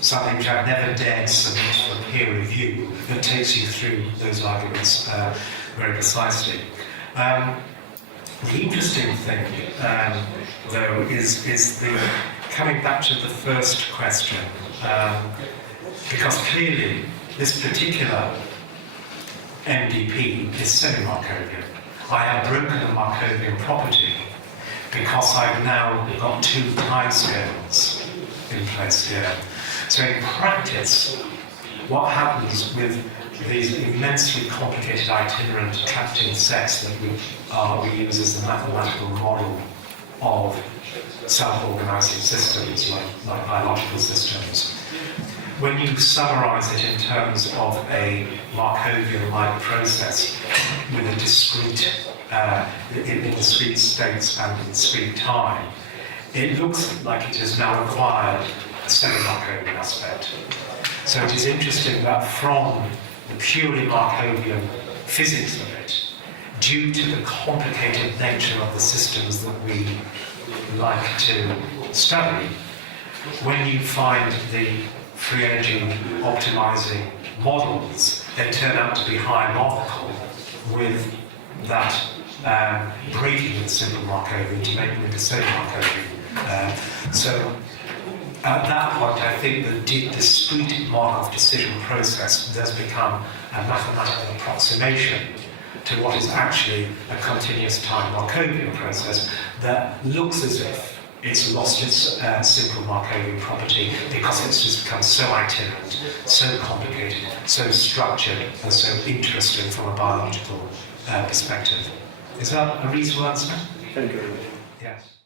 something which I've never dared submit for peer review that takes you through those arguments very precisely. The interesting thing, though, is the coming back to the first question, because clearly this particular MDP is semi-Markovian. I have broken the Markovian property because I've now got 2 timescales in place here. So in practice, what happens with these immensely complicated itinerant attracting sets that we use as the mathematical model of self-organizing systems, like biological systems, when you summarize it in terms of a Markovian-like process with a discrete, in discrete states and in discrete time, it looks like it has now acquired a semi-Markovian aspect. So it is interesting that from the purely Markovian physics of it, due to the complicated nature of the systems that we like to study, when you find the free energy optimizing models, they turn out to be hierarchical with that breaking the simple Markovian to make it into semi-Markovian. So at that point, I think the discrete Markov decision process does become a mathematical approximation to what is actually a continuous time Markovian process that looks as if it's lost its simple Markovian property because it's just become so itinerant, so complicated, so structured, and so interesting from a biological perspective. Is that a reasonable answer? Thank you very much. Yes.